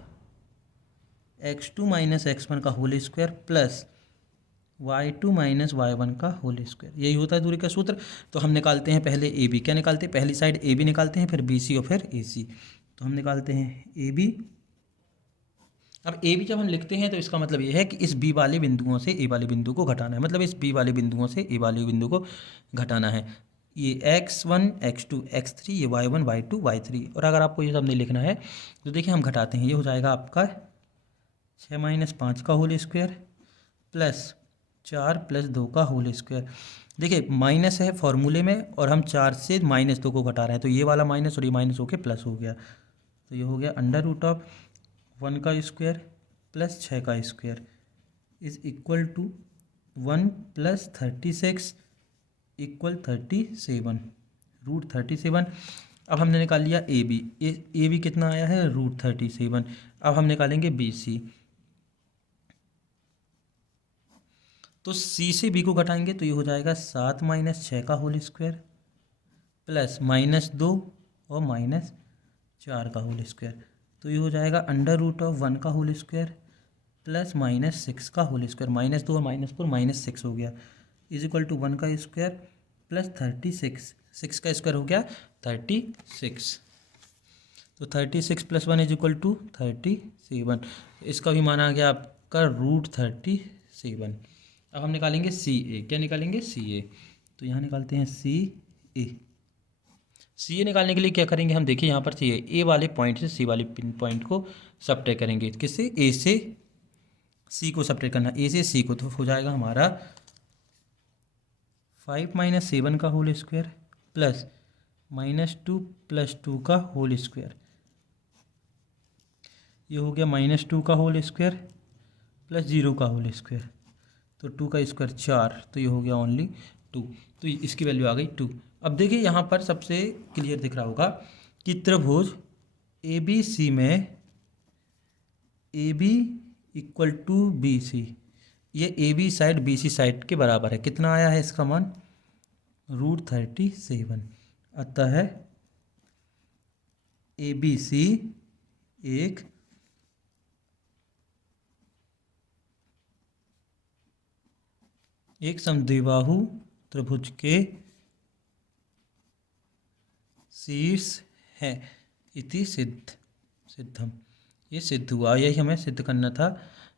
x2 - x1 का whole square plus y2 - y1 का होल स्क्वायर, यही होता है दूरी का सूत्र। तो हम निकालते हैं पहले ए बी, क्या निकालते हैं? पहली साइड ए बी निकालते हैं, फिर बी सी और फिर ए सी। तो हम निकालते हैं ए बी। अब ए बी जब हम लिखते हैं तो इसका मतलब ये है कि इस बी वाले बिंदुओं से ए वाले बिंदु को घटाना है, मतलब इस बी वाले बिंदुओं से ए वाले बिंदु को घटाना है। ये x1 x2 x3, ये y1 y2 y3। और अगर आपको ये सब नहीं लिखना है तो देखिए हम घटाते हैं, ये हो जाएगा आपका 6 - 5 का होल स्क्वायर प्लस 4 + 2 का होल स्क्वायर। देखिए माइनस है फॉर्मूले में और हम 4 से -2 को घटा रहे हैं, तो ये वाला माइनस और ये माइनस होके प्लस हो गया। तो ये हो गया √of 1 का स्क्वायर प्लस 6 का square is equal to 1 + 36 equal 37, √37। अब हमने निकाल लिया ए बी, ए बी कितना आया है? √37। अब हम निकालेंगे बी सी, तो सी से बी को घटाएंगे तो ये हो जाएगा 7 - 6 का होल स्क्वायर प्लस -2 और -4 का होल स्क्वायर। तो ये हो जाएगा √of 1 का होल स्क्वायर प्लस -6 का होल स्क्वायर, -2 और -4 -6 हो गया, इज इक्वल टू 1 का स्क्वायर प्लस 36, 6 का स्क्वायर हो गया 36। तो 36 + 1 इज इक्वल टू 37। इसका भी मान आ गया आपका √37। अब हम निकालेंगे सी ए, क्या निकालेंगे? सी ए। तो यहाँ निकालते हैं सी ए। सी ए निकालने के लिए क्या करेंगे हम? देखिए यहाँ पर ए वाले पॉइंट से सी वाले पॉइंट को सब्ट्रैक्ट करेंगे, किससे? ए से सी को सब्ट्रैक्ट करना, ए से सी को, तो हो जाएगा हमारा 5 - 7 का होल स्क्वायर प्लस -2 + 2 का होल स्क्वायर, ये हो गया -2 का होल स्क्वायर प्लस 0 का होल स्क्वायर, तो 2 का स्क्वायर 4, तो ये हो गया ओनली 2, तो इसकी वैल्यू आ गई 2। अब देखिए यहाँ पर सबसे क्लियर दिख रहा होगा कि त्रिभुज ए बी सी में A B equal to B C, ये A B side B C side के बराबर है। कितना आया है इसका मान? √37। अतः ए बी सी एक समद्विबाहु त्रिभुज के शीर्ष है, इति सिद्धम। ये सिद्ध हुआ, यही हमें सिद्ध करना था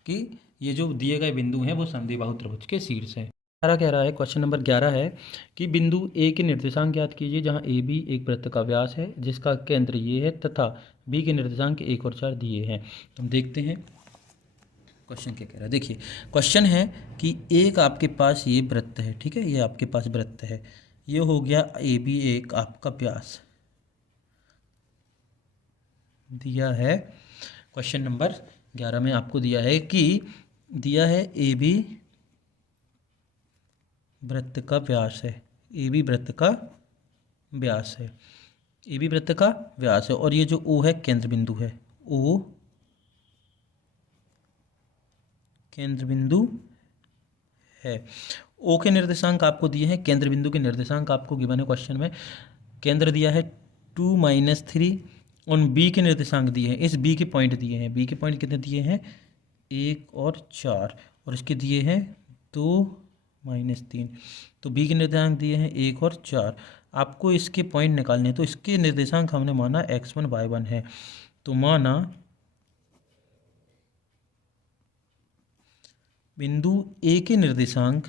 कि ये जो दिए गए बिंदु हैं वो समद्विबाहु त्रिभुज के शीर्ष है। 11 कह रहा है, क्वेश्चन नंबर 11 है कि बिंदु ए के निर्देशांक ज्ञात कीजिए जहां ए बी एक वृत्त का व्यास है जिसका केंद्र ये है तथा बी के निर्देशांक 1 और 4 दिए हैं। हम देखते हैं क्वेश्चन क्या कह रहा है। देखिए क्वेश्चन है कि एक आपके पास ये वृत्त है, ठीक है, ये आपके पास वृत्त है, ये हो गया ए बी एक आपका व्यास दिया है। क्वेश्चन नंबर 11 में आपको दिया है कि दिया है ए बी वृत्त का व्यास है, ए बी वृत्त का व्यास है, ए बी वृत्त का व्यास है, और ये जो ओ है केंद्र बिंदु है, ओ केंद्र बिंदु है। ओ के निर्देशांक आपको दिए हैं, केंद्र बिंदु के निर्देशांक आपको गिवन है क्वेश्चन में। केंद्र दिया है 2 - 3 और बी के निर्देशांक दिए हैं, इस बी के पॉइंट दिए हैं, बी के पॉइंट कितने दिए हैं? 1 और 4, और इसके दिए हैं 2 - 3, तो बी के निर्देशांक दिए हैं 1 और 4। आपको इसके पॉइंट निकालने हैं, तो इसके निर्देशांक हमने माना x1 y1 है, तो माना बिंदु ए के निर्देशांक,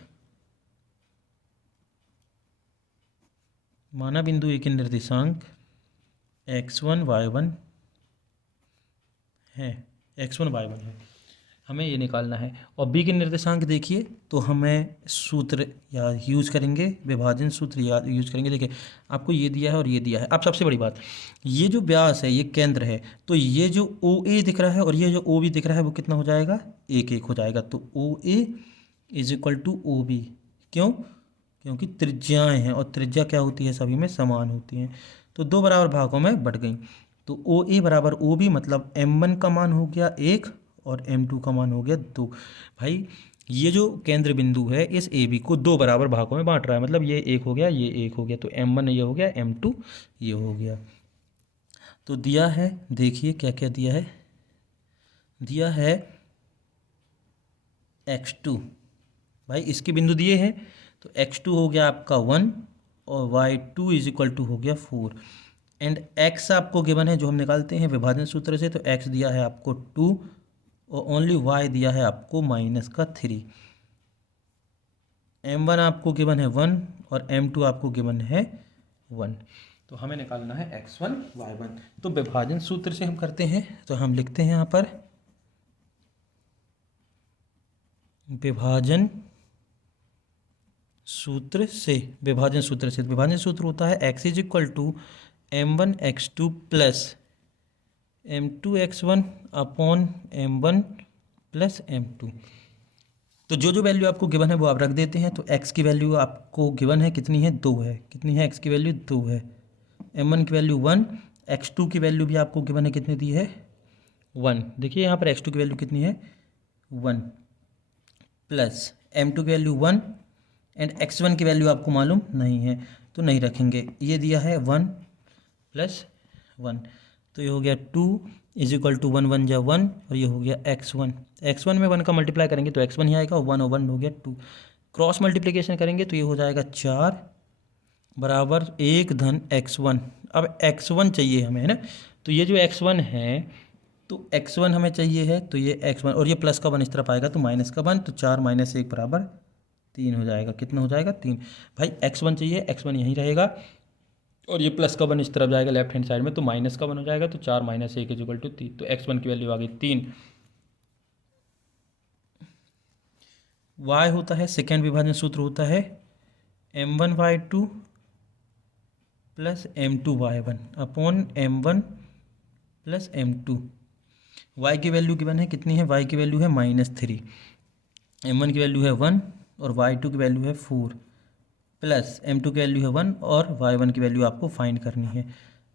माना बिंदु ए के निर्देशांक x1 y1 है, x1 y1 है, हमें ये निकालना है। और बी के निर्देशांक देखिए तो हमें सूत्र या यूज़ करेंगे, विभाजन सूत्र याद यूज़ करेंगे। देखिए आपको ये दिया है और ये दिया है। अब सबसे बड़ी बात, ये जो व्यास है ये केंद्र है, तो ये जो ओ ए दिख रहा है और ये जो ओ बी दिख रहा है वो कितना हो जाएगा? 1 हो जाएगा। तो O A is equal to O B, क्यों? क्योंकि त्रिज्याएँ हैं और त्रिज्या क्या होती है? सभी में समान होती हैं, तो दो बराबर भागों में बट गई। तो ओ ए बराबर ओ बी, मतलब m1 का मान हो गया 1 और m2 का मान हो गया 2। भाई ये जो केंद्र बिंदु है इस ए बी को दो बराबर भागों में बांट रहा है, मतलब ये 1 हो गया, ये 1 हो गया, तो m1 ये हो गया, m2 ये हो गया। तो दिया है, देखिए क्या क्या दिया है। दिया है x2, भाई इसके बिंदु दिए हैं, तो x2 हो गया आपका 1 और y2 इज इक्वल टू हो गया 4, एंड x आपको गिवन है जो हम निकालते हैं विभाजन सूत्र से, तो x दिया है आपको 2 और ओनली y दिया है आपको -3। m1 आपको गिवन है 1 और m2 आपको गिवन है 1, तो हमें निकालना है x1 y1। तो विभाजन सूत्र से हम करते हैं, तो हम लिखते हैं यहाँ पर विभाजन सूत्र से, विभाजन सूत्र से, विभाजन सूत्र होता है x is equal to m1 x2 plus m2 x1 upon m1 plus m2। तो जो जो वैल्यू आपको गिवन है वो आप रख देते हैं। तो x की वैल्यू आपको गिवन है कितनी है? 2 है। कितनी है x की वैल्यू? 2 है। m1 की वैल्यू 1, x2 की वैल्यू भी आपको गिवन है, कितनी दी है? 1। देखिए यहाँ पर x2 की वैल्यू कितनी है? 1 प्लस m2 की वैल्यू 1 एंड x1 की वैल्यू आपको मालूम नहीं है तो नहीं रखेंगे। ये दिया है 1 प्लस 1, तो ये हो गया 2 इज इक्वल टू 1 1 जा 1 और ये हो गया x1। x1 में 1 का मल्टीप्लाई करेंगे तो x1 ही आएगा, 1 और 1 हो गया 2। क्रॉस मल्टीप्लिकेशन करेंगे तो ये हो जाएगा 4 बराबर 1 धन x1। अब x1 चाहिए हमें, है ना, तो ये जो x1 है, तो x1 हमें चाहिए है, तो ये x1 और ये प्लस का 1 इस तरफ आएगा तो माइनस का 1, तो 4 - 1 बराबर 3 हो जाएगा। कितना हो जाएगा? 3। भाई x1 चाहिए, x1 यहीं रहेगा और ये प्लस का 1 इस तरफ जाएगा लेफ्ट हैंड साइड में, तो माइनस का 1 हो जाएगा, तो 4 - 1 इज इक्वल टू 3, तो x1 की वैल्यू आ गई 3। y होता है, सेकेंड विभाजन सूत्र होता है m1y2 plus m2y1 upon m1 plus m2। y की वैल्यू गिवन है, कितनी है, y की वैल्यू है -3, m1 की वैल्यू है 1 और y2 की वैल्यू है 4 प्लस m2 की वैल्यू है 1 और y1 की वैल्यू आपको फाइंड करनी है।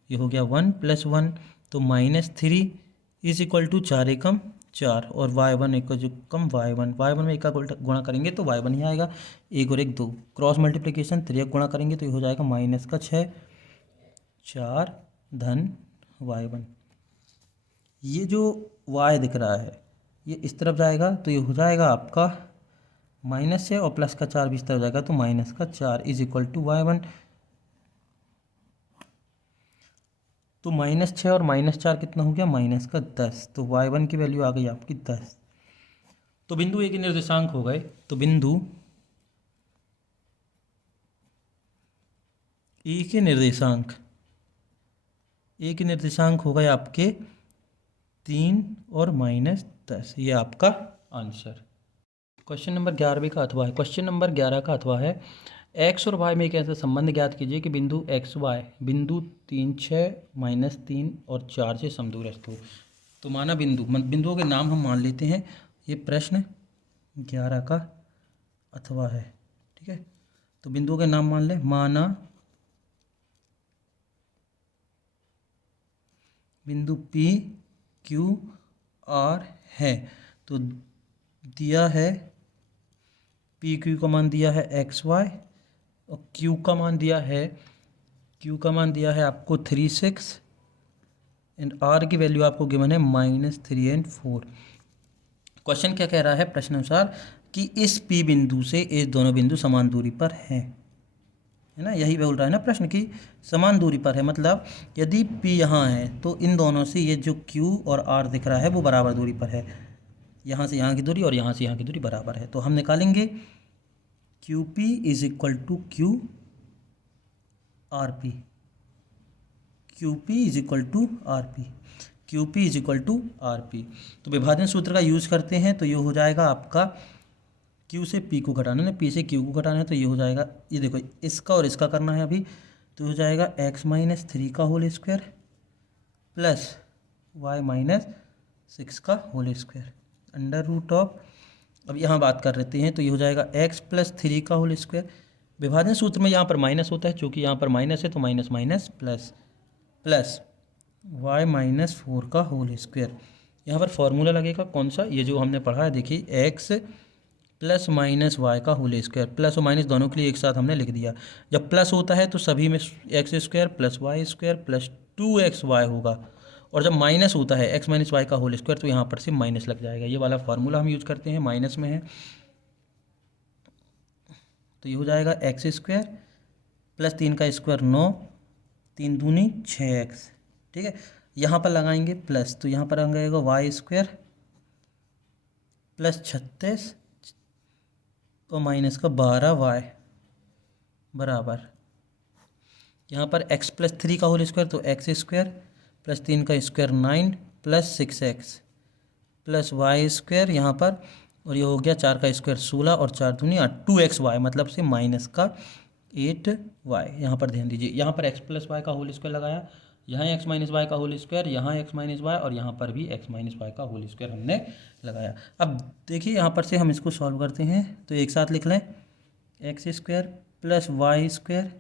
ये हो गया 1 + 1 तो -3 इज इक्वल टू 4 एकम 4 और y1 एक जो कम y1 में एक का गुणा करेंगे तो y1 ही आएगा, एक और एक 2 क्रॉस मल्टीप्लिकेशन 3 गुणा करेंगे तो ये हो जाएगा -6 4 धन y1। ये जो y दिख रहा है ये इस तरफ जाएगा तो ये हो जाएगा आपका माइनस है और प्लस का 4 भी इस तरफ जाएगा तो -4 इज इक्वल टू y1। तो -6 और -4 कितना हो गया, -10, तो y1 की वैल्यू आ गई आपकी 10। तो बिंदु ए के निर्देशांक हो गए, तो बिंदु ए के निर्देशांक हो गए आपके 3 और -10, ये आपका आंसर। क्वेश्चन नंबर 11 का अथवा है, क्वेश्चन नंबर 11 का अथवा है x और y में एक ऐसा संबंध ज्ञात कीजिए कि बिंदु x y बिंदु 3 6 -3 और 4 से समदूरस्थ हो। तो माना बिंदुओं के नाम हम मान लेते हैं, ये प्रश्न 11 का अथवा है, ठीक है। तो बिंदुओं के नाम मान लें, माना बिंदु P Q R है, तो दिया है पी क्यू का मान दिया है एक्स वाई और क्यू का मान दिया है आपको 3 6 एंड आर की वैल्यू आपको गिवन है -3 और 4। क्वेश्चन क्या कह रहा है प्रश्न अनुसार कि इस पी बिंदु से ये दोनों बिंदु समान दूरी पर हैं, है ना, यही बोल रहा है ना प्रश्न की समान दूरी पर है, मतलब यदि पी यहाँ है तो इन दोनों से ये जो क्यू और आर दिख रहा है वो बराबर दूरी पर है, यहाँ से यहाँ की दूरी और यहाँ से यहाँ की दूरी बराबर है। तो हम निकालेंगे Q P is equal to Q R P, Q P is equal to R P, Q P is equal to R P. तो विभाजन सूत्र का यूज करते हैं तो ये हो जाएगा आपका क्यू से पी को घटाना है, पी से क्यू को घटाना है, तो ये हो जाएगा, ये देखो इसका और इसका करना है अभी, तो हो जाएगा x-3 का होल स्क्वायर प्लस y-6 का whole square under root of, अब यहाँ बात कर लेते हैं तो ये हो जाएगा x + 3 का होल स्क्वायर। विभाजन सूत्र में यहाँ पर माइनस होता है, चूँकि यहाँ पर माइनस है तो minus minus plus plus y-4 का होल स्क्वायर। यहाँ पर फॉर्मूला लगेगा कौन सा, ये जो हमने पढ़ा है देखिए x + -y का होल स्क्वायर, प्लस और माइनस दोनों के लिए एक साथ हमने लिख दिया। जब प्लस होता है तो सभी में x² + y² + 2xy होगा, और जब माइनस होता है x - y का होल स्क्वायर तो यहाँ पर से माइनस लग जाएगा। ये वाला फार्मूला हम यूज करते हैं, माइनस में है तो ये हो जाएगा x² + 3 का स्क्वायर 9, 3 दूनी 6x, ठीक है। यहाँ पर लगाएंगे प्लस तो यहाँ पर आ जाएगा y² + 36 और माइनस का 12y बराबर, यहाँ पर x + 3 का होल स्क्वायर तो x² + 3 का स्क्वायर 9 + 6x + y² यहाँ पर, और ये हो गया 4 का स्क्वायर 16 और 4 दूनी 8 2xy, मतलब से माइनस का 8y। यहाँ पर ध्यान दीजिए, यहाँ पर x + y का होल स्क्वायर लगाया, यहाँ x - y का होल स्क्वायर, यहाँ x - y और यहाँ पर भी x - y का होल स्क्वायर हमने लगाया। अब देखिए यहाँ पर से हम इसको सॉल्व करते हैं तो एक साथ लिख लें x² + y²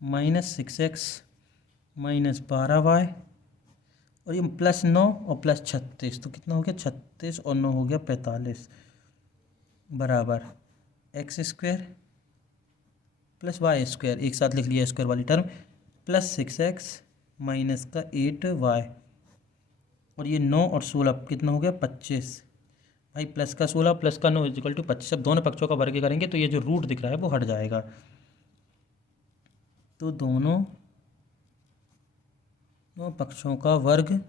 -6x -12y और ये +9 और +36 तो कितना हो गया 36 और 9 हो गया 45 बराबर x² + y² एक साथ लिख लिया स्क्वायर वाली टर्म +6x माइनस का 8y और ये 9 और 16 कितना हो गया 25, भाई प्लस का 16 प्लस का 9 इक्वल टू 25। अब दोनों पक्षों का वर्ग करेंगे तो ये जो रूट दिख रहा है वो हट जाएगा, तो दोनों पक्षों का वर्ग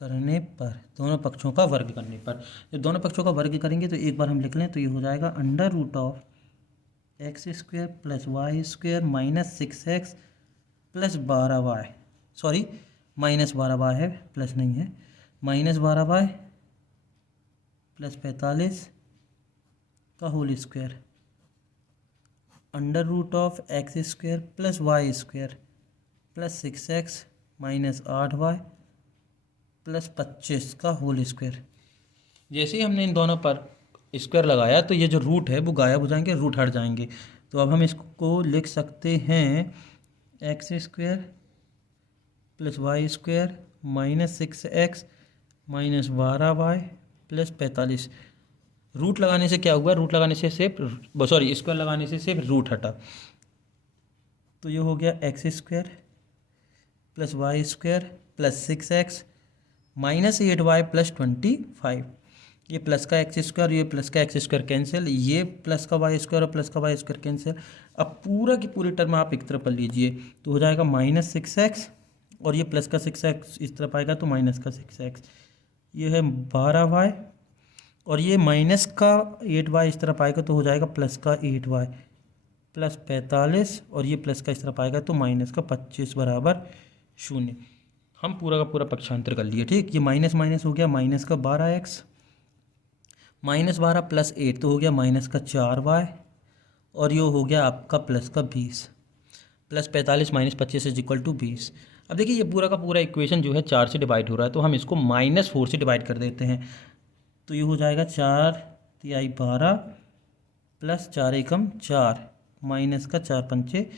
करने पर, दोनों पक्षों का वर्ग करने पर, जब दोनों पक्षों का वर्ग करेंगे तो एक बार हम लिख लें तो ये हो जाएगा under root of x² + y² -6x + 12y, sorry -12y है, प्लस नहीं है, -12y प्लस 45 का whole square under root of X square plus Y square plus 6x minus 8y plus 25 का होल स्क्वायर। जैसे ही हमने इन दोनों पर स्क्वायर लगाया तो ये जो रूट है वो गायब हो जाएंगे, रूट हट जाएंगे। तो अब हम इसको लिख सकते हैं X square plus Y square minus 6x minus 12y plus 45। Root लगाने से क्या हुआ, रूट लगाने से सिर्फ स्क्वायर लगाने से सिर्फ रूट हटा। तो ये हो गया X square plus Y square plus 6x minus 8y plus 25। ये प्लस का एक्स स्क्वायर, ये प्लस का एक्स स्क्वायर कैंसिल, ये प्लस का वाई स्क्वायर और प्लस का वाई स्क्वायर कैंसिल। अब पूरा की पूरी टर्म आप एक तरफ कर लीजिए तो हो जाएगा माइनस 6x और ये प्लस का 6x इस तरफ आएगा तो माइनस का 6x। ये है 12y और ये माइनस का 8y इस तरफ आएगा तो हो जाएगा प्लस का 8y प्लस 45 और ये प्लस का इस तरफ आएगा तो माइनस का 25 बराबर 0। हम पूरा का पूरा पक्षांतर कर लिए। ठीक, ये माइनस माइनस हो गया माइनस का 12x माइनस 12 प्लस 8 तो हो गया माइनस का 4y और ये हो गया आपका प्लस का 20 plus 45 minus 25 is equal to 20। अब देखिए ये पूरा का पूरा इक्वेशन जो है 4 से डिवाइड हो रहा है तो हम इसको -4 से डिवाइड कर देते हैं। तो ये हो जाएगा 4 तिहाई 12 प्लस 4 एकम 4 माइनस का 4 पंचे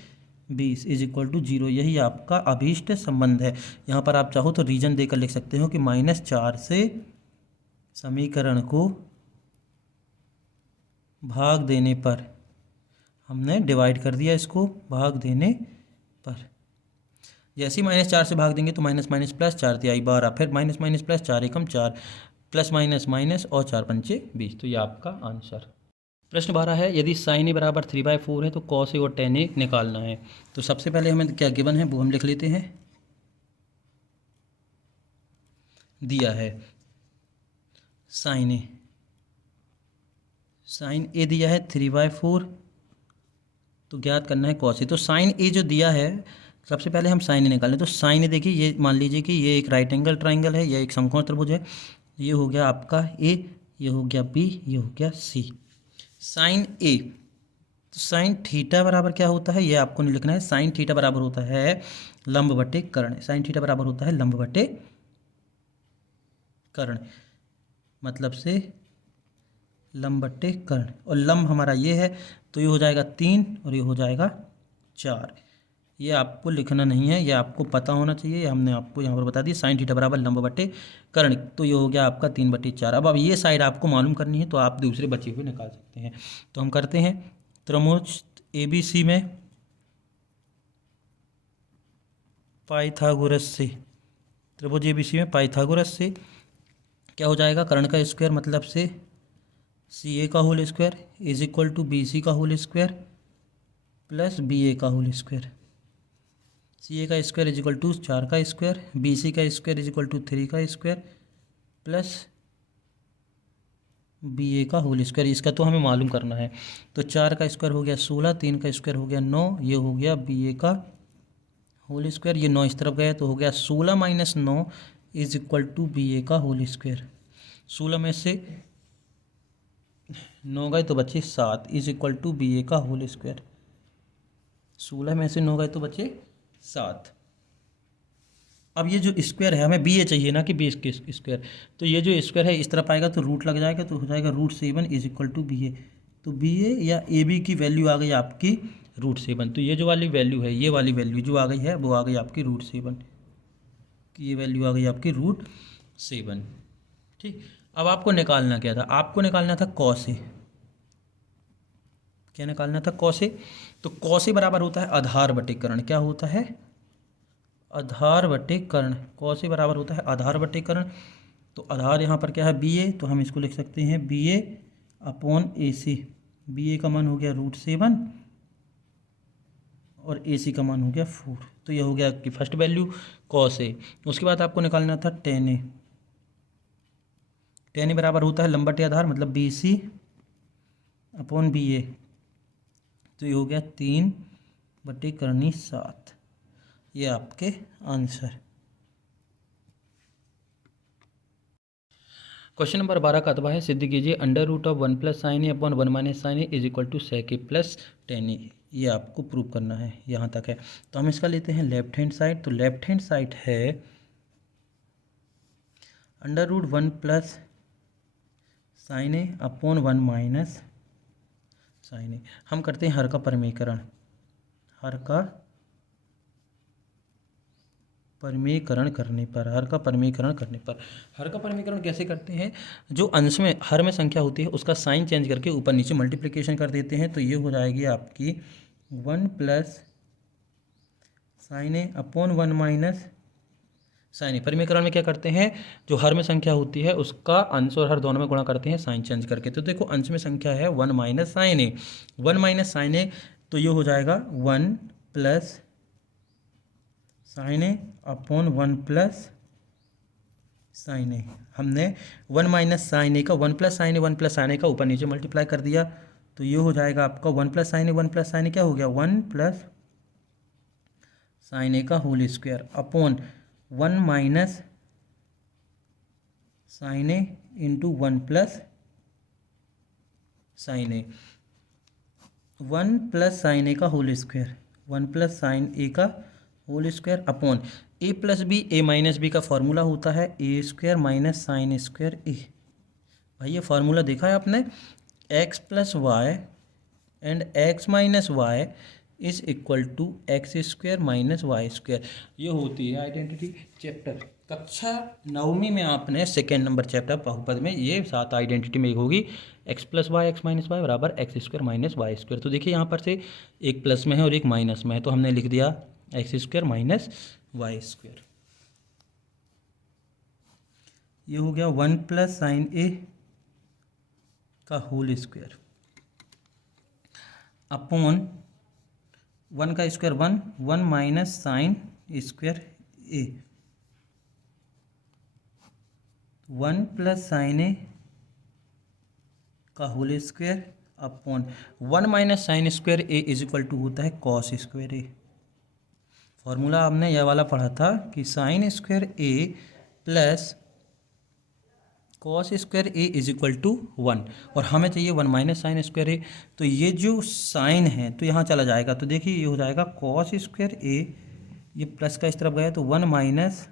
20 इज इक्वल टू 0। यही आपका अभीष्ट संबंध है। यहाँ पर आप चाहो तो रीजन देकर लिख सकते हो कि -4 से समीकरण को भाग देने पर, हमने डिवाइड कर दिया इसको भाग देने पर। जैसे ही -4 से भाग देंगे तो माइनस माइनस प्लस 4 तिहाई 12 फिर माइनस माइनस प्लस 4 एकम 4 प्लस माइनस माइनस और 4 पंचे 20। तो ये आपका आंसर। प्रश्न 12 है, यदि साइन ए बराबर 3/4 है तो कॉस ए और टेन ए निकालना है। तो सबसे पहले हमें क्या गिवन है वो हम लिख लेते हैं। दिया है साइन ए दिया है 3/4, तो ज्ञात करना है कॉस ए। तो साइन ए जो दिया है सबसे पहले हम साइन ए निकालें। तो साइन ए देखिए, ये मान लीजिए कि ये एक राइट एंगल ट्राइंगल है, ये एक समकोण त्रिभुज है। ये हो गया आपका ए, ये हो गया बी, ये हो गया सी। साइन ए, तो साइन थीटा बराबर क्या होता है ये आपको नहीं लिखना है। साइन थीटा बराबर होता है लंब बटे कर्ण। साइन थीटा बराबर होता है लंब बटे कर्ण, मतलब से लंब बटे कर्ण, और लंब हमारा ये है तो ये हो जाएगा 3 और ये हो जाएगा 4। ये आपको लिखना नहीं है, ये आपको पता होना चाहिए, हमने आपको यहाँ पर बता दिया। साइन थीटा बराबर लंब बटे कर्ण, तो ये हो गया आपका 3/4। अब ये साइड आपको मालूम करनी है तो आप दूसरे बचे हुए निकाल सकते हैं। तो हम करते हैं त्रिभुज ABC में पाइथागोरस से, त्रिभुज ABC में पाइथागोरस से क्या हो जाएगा, कर्ण का स्क्वायर मतलब से CA का whole square is equal to BC का होल स्क्वायर प्लस BA का होल स्क्वायर। CA का स्क्वायर इज इक्वल टू 4 का स्क्वायर, BC का स्क्वायर इज इक्वल टू 3 का स्क्वायर प्लस BA का होल स्क्वायर। इसका तो हमें मालूम करना है। तो 4 का स्क्वायर हो गया 16, 3 का स्क्वायर हो गया 9, ये हो गया BA का होल स्क्वायर। ये 9 इस तरफ गया तो हो गया 16 minus 9 is equal to BA का होल स्क्वायर। 16 में से 9 गए तो बचे 7 इज इक्वल टू BA का होल स्क्वायर। 16 में से 9 गए तो बचे 7। अब ये जो स्क्वायर है हमें BA चाहिए ना कि बेस के स्क्वायर, तो ये जो स्क्वायर है इस तरफ आएगा तो रूट लग जाएगा तो हो जाएगा √7 इज इक्वल टू BA। तो BA या AB की वैल्यू आ गई आपकी √7। तो ये जो वाली वैल्यू है, ये वाली वैल्यू जो आ गई है वो आ गई आपकी √7, ये वैल्यू आ गई आपकी √7। ठीक, अब आपको निकालना क्या था, आपको निकालना था कॉस ए। क्या निकालना था, कॉस ए। तो कॉस ए बराबर होता है आधार बटे कर्ण। क्या होता है, आधार बटे कर्ण। कॉस ए बराबर होता है आधार बटे कर्ण। तो आधार यहाँ पर क्या है BA, तो हम इसको लिख सकते हैं BA अपॉन AC। BA का मान हो गया √7 और AC का मान हो गया 4। तो यह हो गया कि फर्स्ट वैल्यू कॉस ए। उसके बाद आपको निकालना था tan ए। tan ए बराबर होता है लंब बटे आधार मतलब BC अपॉन BA। तो ये हो गया 3/7। ये आपके आंसर। क्वेश्चन नंबर 12 का अथवा है, सिद्ध कीजिए under root of 1 plus sine A upon 1 minus sine A is equal to sec A plus tan A. ये आपको प्रूव करना है, यहाँ तक है। तो हम इसका लेते हैं लेफ्ट हैंड साइड। तो लेफ्ट हैंड साइड है under root 1 plus sine A upon 1 minus sine ए। हम करते हैं हर का परमीकरण, हर का परमीकरण करने पर, हर का परमीकरण करने पर, हर का परमीकरण कैसे करते हैं, जो अंश में हर में संख्या होती है उसका साइन चेंज करके ऊपर नीचे मल्टीप्लिकेशन कर देते हैं। तो ये हो जाएगी आपकी 1 plus sine A upon 1 minus sine ए। परमीकरण में क्या करते हैं, जो हर में संख्या होती है उसका अंश और हर दोनों में गुणा करते हैं साइन चेंज करके। तो देखो अंश में संख्या है 1 minus sine A, 1 minus sine ए, तो ये हो जाएगा 1 plus sine A upon 1 plus sine ए। हमने 1 माइनस साइन ए का 1 plus sine A 1 plus sine A का ऊपर नीचे मल्टीप्लाई कर दिया। तो ये हो जाएगा आपका 1 plus sine A 1 plus sine A क्या हो गया 1 प्लस साइन ए का whole square upon 1 minus sine A into 1 plus sine A, 1 plus sine A का whole square, 1 plus sine A का whole square upon A plus B, A minus B का formula होता है A square minus sine square A. भाई ये formula देखा है आपने, X plus Y and X minus Y is equal to X square minus Y square. ये होती है आइडेंटिटी चैप्टर कक्षा 9वीं में, आपने सेकेंड नंबर चैप्टर बहुपद में ये 7 आइडेंटिटी में होगी, X plus Y X minus Y बराबर X square minus Y square. तो देखिए यहाँ पर से एक प्लस में है और एक माइनस में है, तो हमने लिख दिया X square minus Y square. ये हो गया 1 प्लस साइन ए का होल स्क्वायर अपॉन 1 का square 1, 1 minus sine square A, 1 plus sine A का whole square upon 1 minus sine square A is equal to होता है कॉस स्क्वायर ए। Formula आपने यह वाला पढ़ा था कि sine square A plus cos square A is equal to 1, और हमें चाहिए 1 माइनस साइन स्क्वायर ए। तो ये जो साइन है तो यहाँ चला जाएगा, तो देखिए ये हो जाएगा कॉस स्क्वायर ए, ये प्लस का इस तरफ गया तो 1 माइनस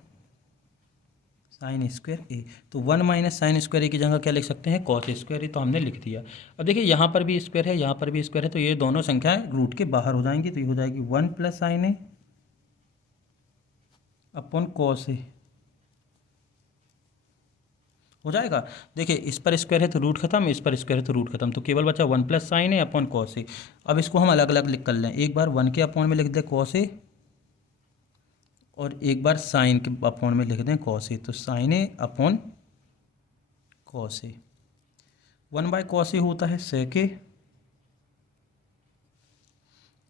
साइन स्क्वायर ए। तो 1 माइनस साइन स्क्वायर ए की जगह क्या लिख सकते हैं कॉस स्क्वायर ए, तो हमने लिख दिया। अब देखिए यहाँ पर भी स्क्वायर है, यहाँ पर भी स्क्वायर है, तो ये दोनों संख्याएं रूट के बाहर हो जाएंगी। तो ये हो जाएगी 1 plus sine A upon cos ए हो जाएगा। देखिए इस पर स्क्वायर है तो रूट खत्म, इस पर स्क्वायर है तो रूट खत्म, तो केवल बचा 1 plus sine A upon cos ए। अब इसको हम अलग अलग लिख कर लें, एक बार 1 के अपॉन में लिख दें कॉस ए और एक बार साइन के अपॉन में लिख दें कॉस ए। तो sine A upon cos A, 1 by cos A होता है सेक ए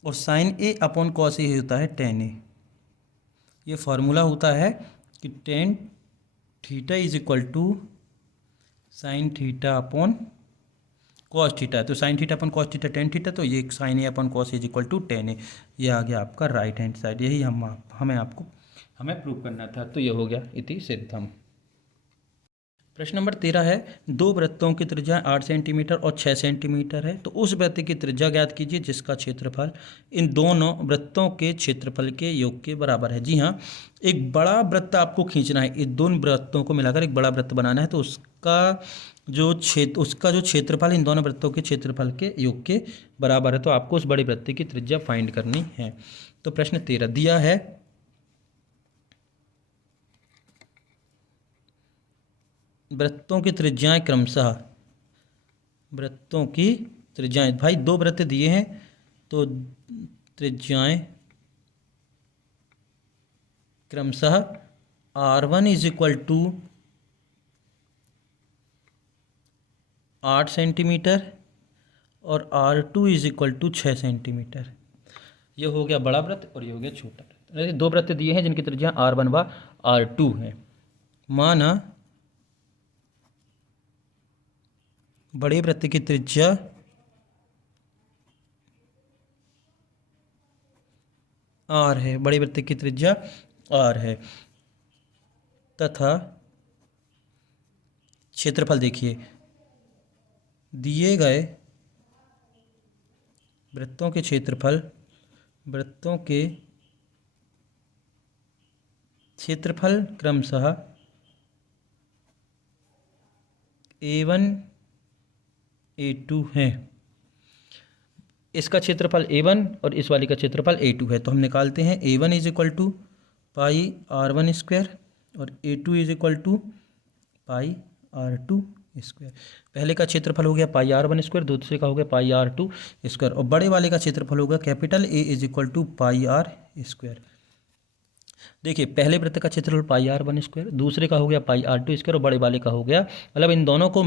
और sine A upon cos A होता है टेन ए। ये फार्मूला होता है कि tan theta is equal to sine theta upon cos theta. तो sine theta upon cos theta tan theta, तो ये sine A upon cos is equal to tan A. ये आ गया आपका राइट हैंड साइड, यही हमें प्रूव करना था। तो ये हो गया इति सिद्धम। प्रश्न नंबर 13 है, दो वृत्तों की त्रिज्या 8 सेंटीमीटर और 6 सेंटीमीटर है, तो उस वृत्त की त्रिज्या ज्ञात कीजिए जिसका क्षेत्रफल इन दोनों वृत्तों के क्षेत्रफल के योग के बराबर है। जी हाँ, एक बड़ा वृत्त आपको खींचना है, इन दोनों वृत्तों को मिलाकर एक बड़ा वृत्त बनाना है, तो उसका जो क्षेत्रफल इन दोनों वृत्तों के क्षेत्रफल के योग के बराबर है। तो आपको उस बड़े वृत्त की त्रिज्या फाइंड करनी है। तो प्रश्न 13 दिया है, वृत्तों की त्रिज्याएं क्रमशः, वृत्तों की त्रिज्याएं, भाई दो वृत्त दिए हैं तो त्रिज्याएं क्रमशः R1 is equal to 8 centimetre और R2 is equal to 6 centimetre. ये हो गया बड़ा वृत्त और ये हो गया छोटा वृत्त। दो वृत्त दिए हैं जिनकी त्रिज्या R1 व R2 है। माना बड़े वृत्त की त्रिज्या R है, बड़े वृत्त की त्रिज्या R है, तथा क्षेत्रफल देखिए, दिए गए वृत्तों के क्षेत्रफल, वृत्तों के क्षेत्रफल क्रमशः A1 A2 हैं। इसका क्षेत्रफल A1 और इस वाली का क्षेत्रफल A2 है, तो हम निकालते हैं A1 is equal to pi R1 square और A2 is equal to pi R2 square. पहले का क्षेत्रफल हो गया पाई R1 स्क्वायर, दूसरे का हो गया पाई R2 स्क्वायर, और बड़े वाले का क्षेत्रफल होगा capital A is equal to pi R square. देखिए, पहले वृत्त का क्षेत्रफल पाई R1 स्क्वायर, दूसरे का हो गया पाई R2 स्क्वायर और बड़े वाले का हो गया, मतलब इन दोनों को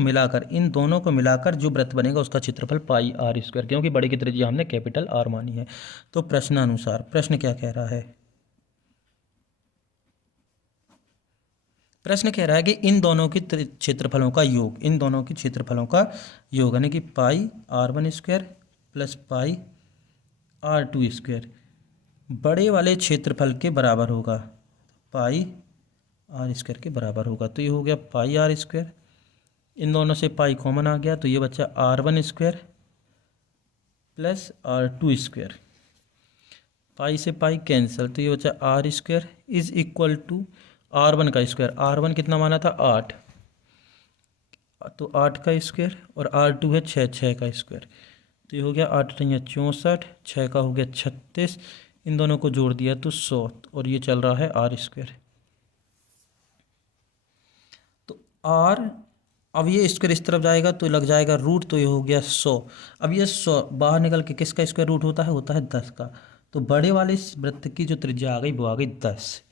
मिलाकर जो वृत्त बनेगा उसका क्षेत्रफल पाई R स्क्वायर, क्योंकि बड़े की त्रिज्या हमने कैपिटल R मानी है। तो प्रश्नानुसार प्रश्न क्या कह रहा है? प्रश्न कह रहा है कि इन दोनों के क्षेत्रफलों का योग, इन दोनों के क्षेत्रफलों का योग यानी कि पाई R1 square plus pi R2 square बड़े वाले क्षेत्रफल के बराबर होगा, पाई R स्क्वायर के बराबर होगा। तो ये हो गया पाई R स्क्वायर, इन दोनों से पाई कॉमन आ गया तो ये बच्चा R1 square plus R2 square, पाई से पाई कैंसिल, तो ये बच्चा R square is equal to R1 का स्क्वायर, R1 कितना माना था 8, तो 8 का स्क्वायर और R2 है 6 का स्क्वायर, तो ये हो गया 8 या 64, 6 का हो गया 36, इन दोनों को जोड़ दिया तो 100, और ये चल रहा है R स्क्वायर। तो R, अब ये स्क्वायर इस तरफ जाएगा तो लग जाएगा रूट, तो ये हो गया 100। अब ये 100 बाहर निकल के किसका स्क्वायर रूट होता है 10 का, तो बड़े वाले इस वृत्त की जो त्रिज्या आ गई वो आ गई 10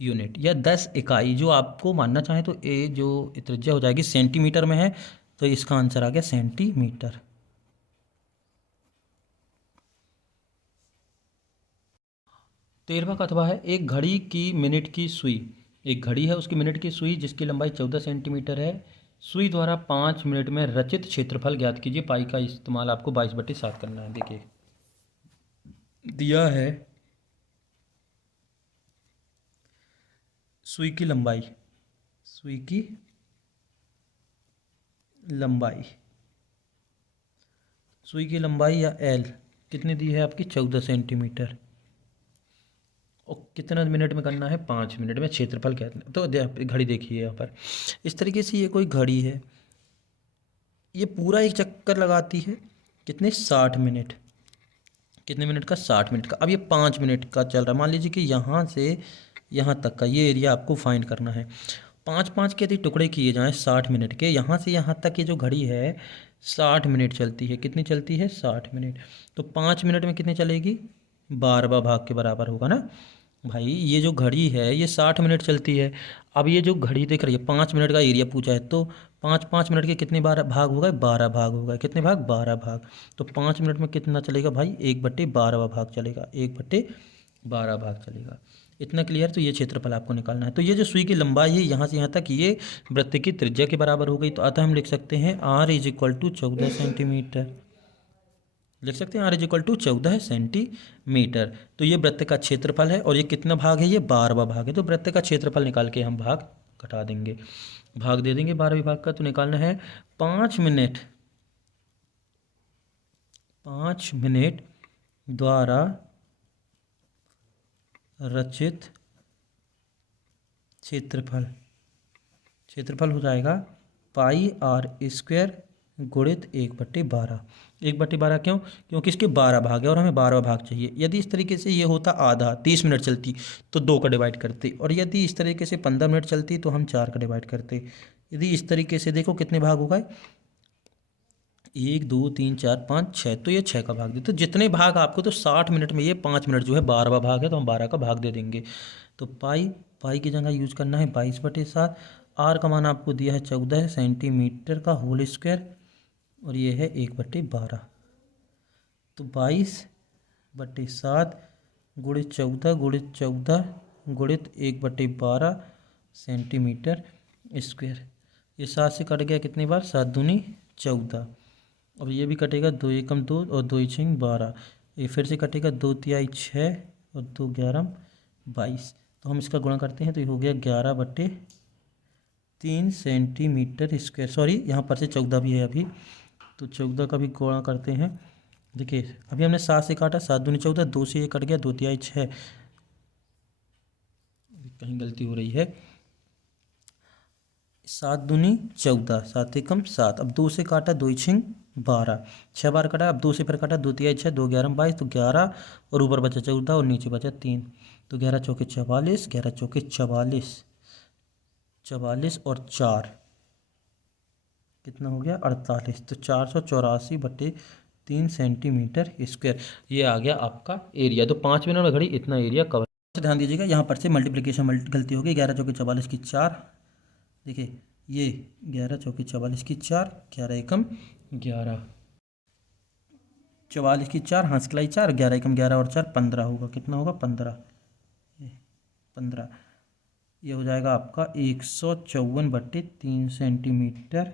यूनिट या 10 इकाई, जो आपको मानना चाहे तो ए जो त्रिज्या हो जाएगी सेंटीमीटर में है, तो इसका आंसर आ गया सेंटीमीटर। तेरहवां कथवा है, एक घड़ी की मिनट की सुई, एक घड़ी है उसकी मिनट की सुई जिसकी लंबाई 14 सेंटीमीटर है, सुई द्वारा 5 मिनट में रचित क्षेत्रफल ज्ञात कीजिए। पाई का इस्तेमाल आपको 22/7 करना है। देखिए दिया है सुई की लंबाई, सुई की लंबाई, सुई की लंबाई या एल कितनी दी है आपकी 14 सेंटीमीटर, और कितना मिनट में करना है 5 मिनट में, क्षेत्रफल क्या है। तो घड़ी देखिए यहाँ पर इस तरीके से, ये कोई घड़ी है, ये पूरा एक चक्कर लगाती है कितने 60 मिनट, कितने मिनट का 60 मिनट का। अब ये 5 मिनट का चल रहा है, मान लीजिए कि यहाँ से यहाँ तक का ये एरिया आपको फाइंड करना है। 5-5 के यदि टुकड़े किए जाएँ 60 मिनट के, यहाँ से यहाँ तक की जो घड़ी है 60 मिनट चलती है, कितनी चलती है 60 मिनट, तो 5 मिनट में कितनी चलेगी 12वां भाग के बराबर होगा ना भाई। ये जो घड़ी है ये 60 मिनट चलती है, अब ये जो घड़ी दिख रही है 5 मिनट का एरिया पूछा है, तो 5-5 मिनट के कितने बार भाग हो गए 12 भाग हो गए, कितने भाग 12 भाग, तो 5 मिनट में कितना चलेगा भाई 1/12वां भाग चलेगा, 1/12 भाग चलेगा। इतना क्लियर। तो ये क्षेत्रफल आपको निकालना है। तो ये जो सुई की लंबाई है यहाँ से यहाँ तक, ये वृत्त की त्रिज्या के बराबर हो गई, तो अतः हम लिख सकते हैं R is equal to 14 centimetre, लिख सकते हैं R is equal to 14 centimetre. तो ये वृत्त का क्षेत्रफल है, और ये कितना भाग है ये 12वां भाग है, तो वृत्त का क्षेत्रफल निकाल के हम भाग घटा देंगे, भाग दे देंगे 12वें भाग का। तो निकालना है 5 मिनट द्वारा रचित क्षेत्रफल, क्षेत्रफल हो जाएगा पाई R स्क्वायर गुणित 1/12। 1/12 क्यों? क्योंकि इसके 12 भाग है और हमें 12वां भाग चाहिए। यदि इस तरीके से ये होता आधा 30 मिनट चलती तो 2 का डिवाइड करते, और यदि इस तरीके से 15 मिनट चलती तो हम 4 का डिवाइड करते। यदि इस तरीके से देखो कितने भाग हो गए 1 2 3 4 5 6, तो ये 6 का भाग दे, तो जितने भाग आपको, तो 60 मिनट में ये 5 मिनट जो है 12वां भाग है, तो हम 12 का भाग दे देंगे। तो पाई की जगह यूज करना है 22/7। R का मान आपको दिया है 14 सेंटीमीटर का होल स्क्वायर, और ये है 1/12, तो 22/7 गुणित 14 गुणित 14 गुणित 1/12 सेंटीमीटर स्क्वायर। ये 7 से कट गया कितनी बार 7 दूनी 14, अब ये भी कटेगा 2 एकम 2 और 2 6 12, ये फिर से कटेगा 2 तिहाई 6 और 2 11 22, तो हम इसका गुणा करते हैं तो ये हो गया 11/12। 3 सेंटीमीटर स्क्वायर। सॉरी, यहाँ पर से 14 भी है अभी, तो 14 का भी गुणा करते हैं। देखिए अभी हमने 7 से काटा, 7 दूनी 14, 2 से ये कट गया, 2 तिहाई 6, कहीं गलती हो रही है, 7 दूनी 14, 7 एकम 7, अब 2 से काटा, 2 छिंग 12, 6 बार कटा, अब 2 से फिर काटा, 2 तिहाई 6, 2 11 22, तो 11 और ऊपर बचा 14 और नीचे बचा 3, तो 11 चौके 44, 11 चौके 44, 44 और 4 कितना हो गया 48, तो 484/3 सेंटीमीटर स्क्वायर, ये आ गया आपका एरिया। तो 5 मिनट में घड़ी इतना एरिया कवर। ध्यान दीजिएगा यहाँ पर से मल्टीप्लिकेशन गलती होगी, 11 चौके 44 की 4, देखिए ये 11 चौके 44 की 4, 11 एकम 11, 44 की 4, हंसकलाई 4, 11 एकम 11 और 4 15 होगा, कितना होगा 15, 15, ये हो जाएगा आपका 154/3 सेंटीमीटर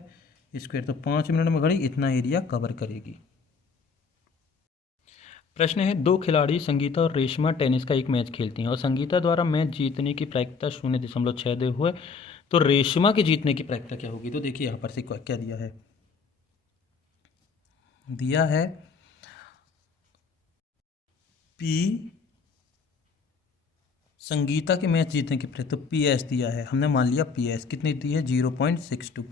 स्क्वायर। तो 5 मिनट में घड़ी इतना एरिया कवर करेगी। प्रश्न है, दो खिलाड़ी संगीता और रेशमा टेनिस का एक मैच खेलती हैं और संगीता द्वारा मैच जीतने की प्रायिकता 0.62 हुए, तो रेशमा के जीतने की प्रायिकता क्या होगी? तो देखिए यहाँ पर से क्या दिया है, दिया है पी संगीता के मैच जीतने की प्रायिकता, तो पी एस दिया है, हमने मान लिया पी एस कितनी दी है 0.62,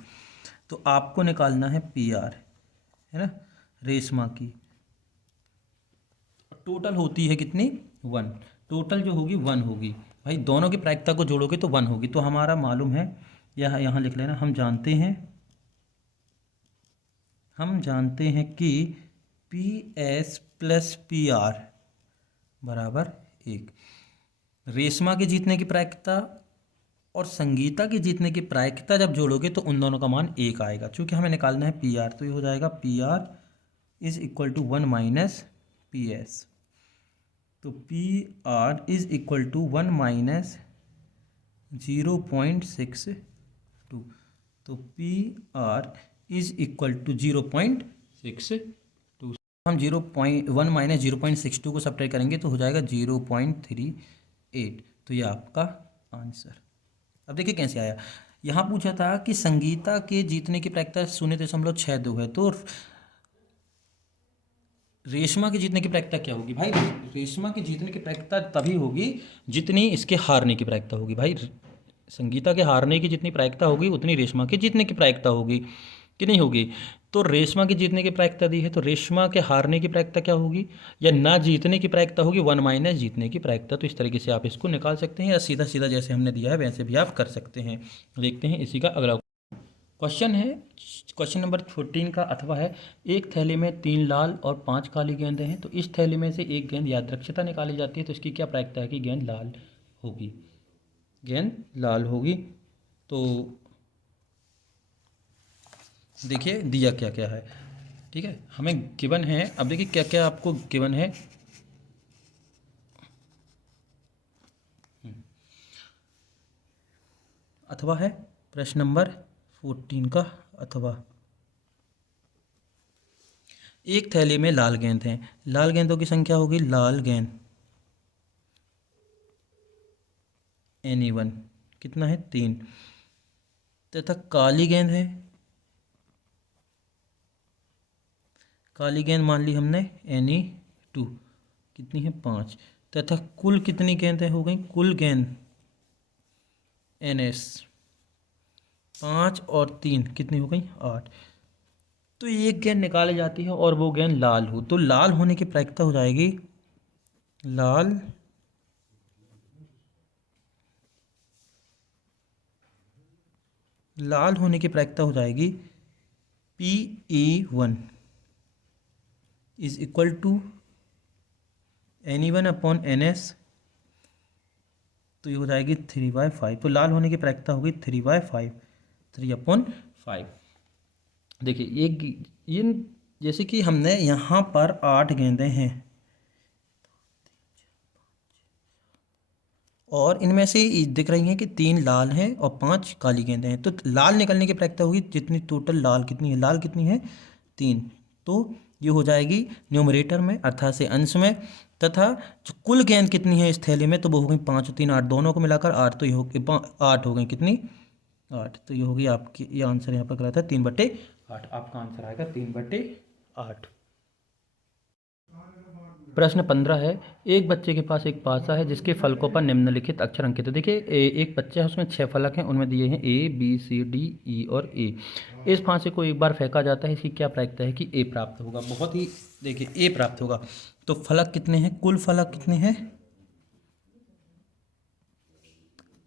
तो आपको निकालना है पी आर, है ना, रेशमा की टोटल होती है कितनी 1, टोटल जो होगी 1 होगी भाई, दोनों की प्रायिकता को जोड़ोगे तो 1 होगी। तो हमारा मालूम है, यहाँ लिख लेना, हम जानते हैं कि P S plus P R बराबर 1। रेशमा के जीतने की प्रायिकता और संगीता के जीतने की प्रायिकता जब जोड़ोगे तो उन दोनों का मान 1 आएगा। चूँकि हमें निकालना है पी आर, तो ये हो जाएगा P R is equal to 1 minus P S, तो P R is equal to 1 minus 0.62, तो P R is equal to 0.62, हम 0.1 माइनस 0.62 को सब्ट्रैक्ट करेंगे तो हो जाएगा 0.38, तो ये आपका आंसर। अब देखिए कैसे आया, यहाँ पूछा था कि संगीता के जीतने की प्रायिकता 0.62 है, तो रेशमा के जीतने की प्रायिकता क्या होगी भाई? रेशमा के जीतने की प्रायिकता तभी होगी जितनी इसके हारने की प्रायिकता होगी भाई। संगीता के हारने की जितनी प्रायिकता होगी उतनी रेशमा के जीतने की प्रायिकता होगी कि नहीं होगी? तो रेशमा की जीतने की प्रायिकता दी है, तो रेशमा के हारने की प्रायिकता क्या होगी, या ना जीतने की प्रायिकता होगी 1 माइनस जीतने की प्रायिकता। तो इस तरीके से आप इसको निकाल सकते हैं, या सीधा सीधा जैसे हमने दिया है वैसे भी आप कर सकते हैं। देखते हैं इसी का अगला क्वेश्चन है, क्वेश्चन नंबर 14 का अथवा है, एक थैली में 3 लाल और 5 काली गेंदें हैं, तो इस थैली में से एक गेंद यादृच्छिकता निकाली जाती है, तो इसकी क्या प्रायिकता है कि गेंद लाल होगी, गेंद लाल होगी। तो देखिए दिया क्या क्या है, ठीक है, हमें गिवन है। अब देखिए क्या क्या आपको गिवन है, अथवा है प्रश्न नंबर 14 का अथवा, एक थैली में लाल गेंद हैं, लाल गेंदों की संख्या होगी, लाल गेंद N1 कितना है 3, तथा काली गेंद है, काली गेंद मान ली हमने Ne2 कितनी है 5, तथा कुल कितनी गेंदें हो गई, कुल गेंद NS 5 और 3 कितनी हो गई 8, तो एक गेंद निकाली जाती है और वो गेंद लाल हो, तो लाल होने की प्रायिकता हो जाएगी, लाल होने की प्रायिकता हो जाएगी PE1 is equal to Ne1 upon NS, तो ये हो जाएगी 3/5, तो लाल होने की प्रायिकता होगी 3/5, 3/5। देखिए ये जैसे कि हमने यहाँ पर 8 गेंदें हैं और इनमें से दिख रही हैं कि 3 लाल हैं और 5 काली गेंदें हैं, तो लाल निकलने की प्रायिकता होगी जितनी टोटल लाल कितनी है, लाल कितनी है 3, तो ये हो जाएगी न्यूमरेटर में अर्थात से अंश में, तथा जो कुल गेंद कितनी है इस थैली में, तो वो हो गई 5 और 3 8, दोनों को मिलाकर 8, तो ये हो गई 8 हो गई कितनी 8। तो ये होगी आपकी, ये आंसर यहाँ पर गलत है, 3/8 आपका आंसर आएगा 3/8। प्रश्न 15 है, एक बच्चे के पास एक पासा है जिसके फलकों पर निम्नलिखित अक्षर अंकित है। देखिए एक बच्चा है, उसमें 6 फलक हैं, उनमें दिए हैं ABCDE और A। इस फांसे को एक बार फेंका जाता है, इसकी क्या प्रायिकता है कि A प्राप्त होगा। बहुत ही, देखिए A प्राप्त होगा। तो फलक कितने हैं, कुल फलक कितने हैं,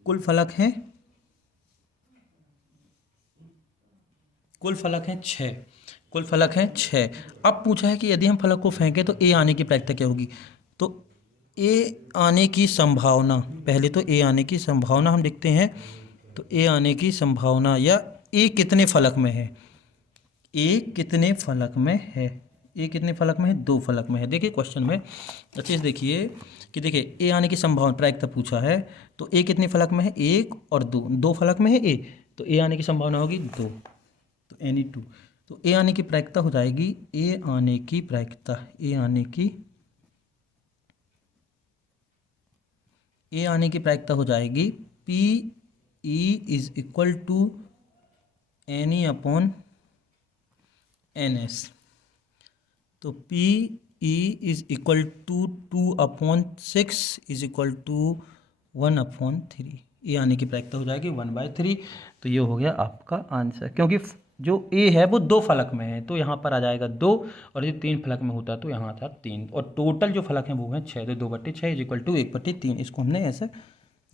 कुल फलक हैं, कुल फलक हैं 6, कुल फलक हैं 6। अब पूछा है कि यदि हम फलक को फेंकें तो ए आने की प्रायिकता क्या होगी। तो ए आने की संभावना, पहले तो ए आने की संभावना हम लिखते हैं। तो ए आने की संभावना, या ए कितने फलक में है, ए कितने फलक में है, ए कितने फलक में है, 2 फलक में है। देखिए क्वेश्चन में अच्छे से देखिए कि देखिए ए आने की संभावना प्रायिकता पूछा है, तो ए कितने फलक में है, 1 और 2, 2 फलक में है ए, तो ए आने की संभावना होगी 2, तो Ni2। तो ए आने की प्रायिकता हो जाएगी, ए आने की प्रायिकता, ए आने की प्रायिकता हो जाएगी PE is equal to Ne/Ns। तो PE is equal to 2/6 is equal to 1/3। A आने की प्रायिकता हो जाएगी 1/3। तो ये हो गया आपका आंसर, क्योंकि जो ए है वो 2 फलक में है, तो यहाँ पर आ जाएगा 2, और ये 3 फलक में होता तो यहाँ था 3, और टोटल जो फलक हैं वो हैं 6। तो 2/6 इज इक्वल टू 1/3। इसको हमने ऐसे,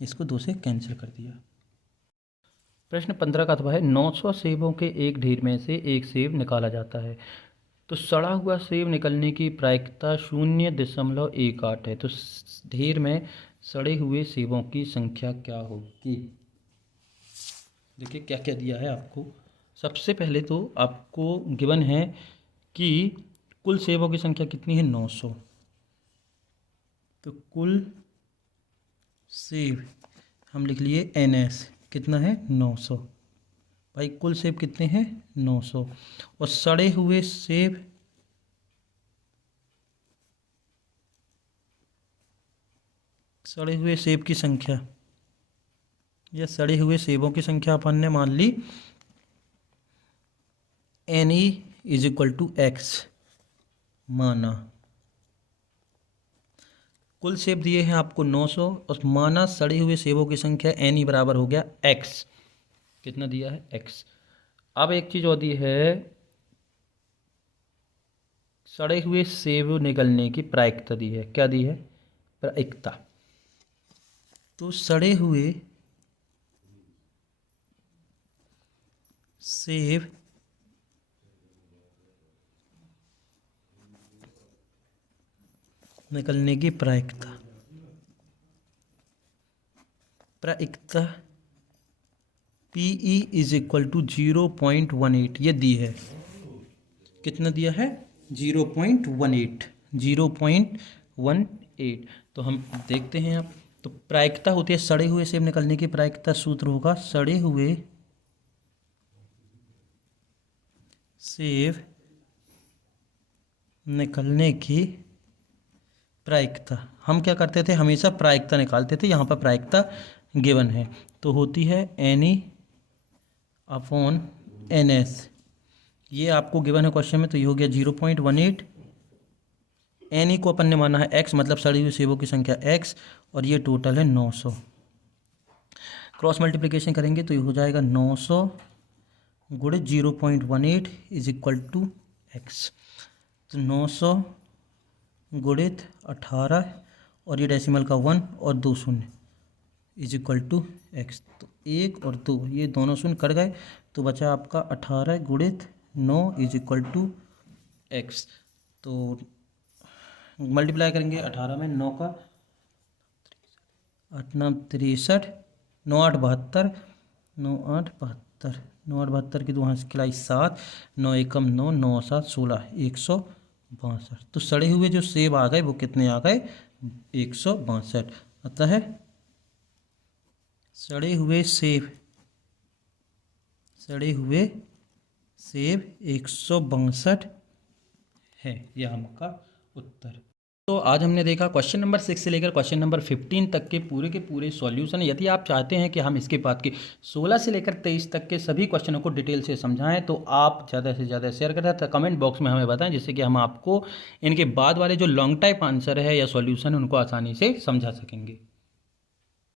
इसको 2 से कैंसिल कर दिया। प्रश्न 15 का अथवा है, 900 सेबों के एक ढेर में से एक सेब निकाला जाता है, तो सड़ा हुआ सेब निकलने की प्रायिकता 0.18 है। तो ढेर में सड़े हुए सेबों की संख्या क्या होगी। देखिए क्या क्या दिया है आपको। सबसे पहले तो आपको गिवन है कि कुल सेबों की संख्या कितनी है, 900। तो कुल सेब हम लिख लिए NS, कितना है 900। भाई कुल सेब कितने हैं 900, और सड़े हुए सेब की संख्या, या सड़े हुए सेबों की संख्या अपन ने मान ली Ne is equal to X माना। कुल सेब दिए हैं आपको 900, और माना सड़े हुए सेबों की संख्या Ne बराबर हो गया X। कितना दिया है X। अब एक चीज़ और दी है, सड़े हुए सेब निकलने की प्रायिकता दी है। क्या दी है, प्रायिकता। तो सड़े हुए सेब निकलने की प्रायिकता, PE इज इक्वल टू 0.18 ये दी है। कितना दिया है 0.18। तो हम देखते हैं अब। तो प्रायिकता होती है सड़े हुए सेब निकलने की प्रायिकता, सूत्र होगा सड़े हुए सेब निकलने की प्रायिकता। हम क्या करते थे, हमेशा प्रायिकता निकालते थे, यहाँ पर प्रायिकता गिवन है, तो होती है Ne/NS। ये आपको गिवन है क्वेश्चन में, तो ये हो गया 0.18। Ne को अपन ने माना है X, मतलब सड़ी हुई सेबों की संख्या X, और ये टोटल है 900। क्रॉस मल्टीप्लिकेशन करेंगे तो ये हो जाएगा 900 गुणित 0.18 इज इक्वल टू X। तो 900 गुणित 18, और ये डेसिमल का 1 और 2 शून्य इज इक्वल टू X। तो 1 और 2 ये दोनों शून्य कट गए, तो बचा आपका 18 गुणित 9 इज इक्वल टू X। तो मल्टीप्लाई करेंगे 18 में 9 का 8 9 63, 9 8 72, 9 8 72, 9 8 72 की 2 हाथ खिलाई 7, 9 एकम 9, 9 7 16, 162। तो सड़े हुए जो सेब आ गए वो कितने आ गए 162। अतः सड़े हुए सेब 162 है, यह हमका उत्तर। तो आज हमने देखा क्वेश्चन नंबर 6 से लेकर क्वेश्चन नंबर 15 तक के पूरे सॉल्यूशन। यदि आप चाहते हैं कि हम इसके बाद के 16 से लेकर 23 तक के सभी क्वेश्चनों को डिटेल से समझाएं तो आप ज़्यादा से ज़्यादा शेयर करें तो कमेंट बॉक्स में हमें बताएं, जिससे कि हम आपको इनके बाद वाले जो लॉन्ग टाइप आंसर है या सॉल्यूशन उनको आसानी से समझा सकेंगे।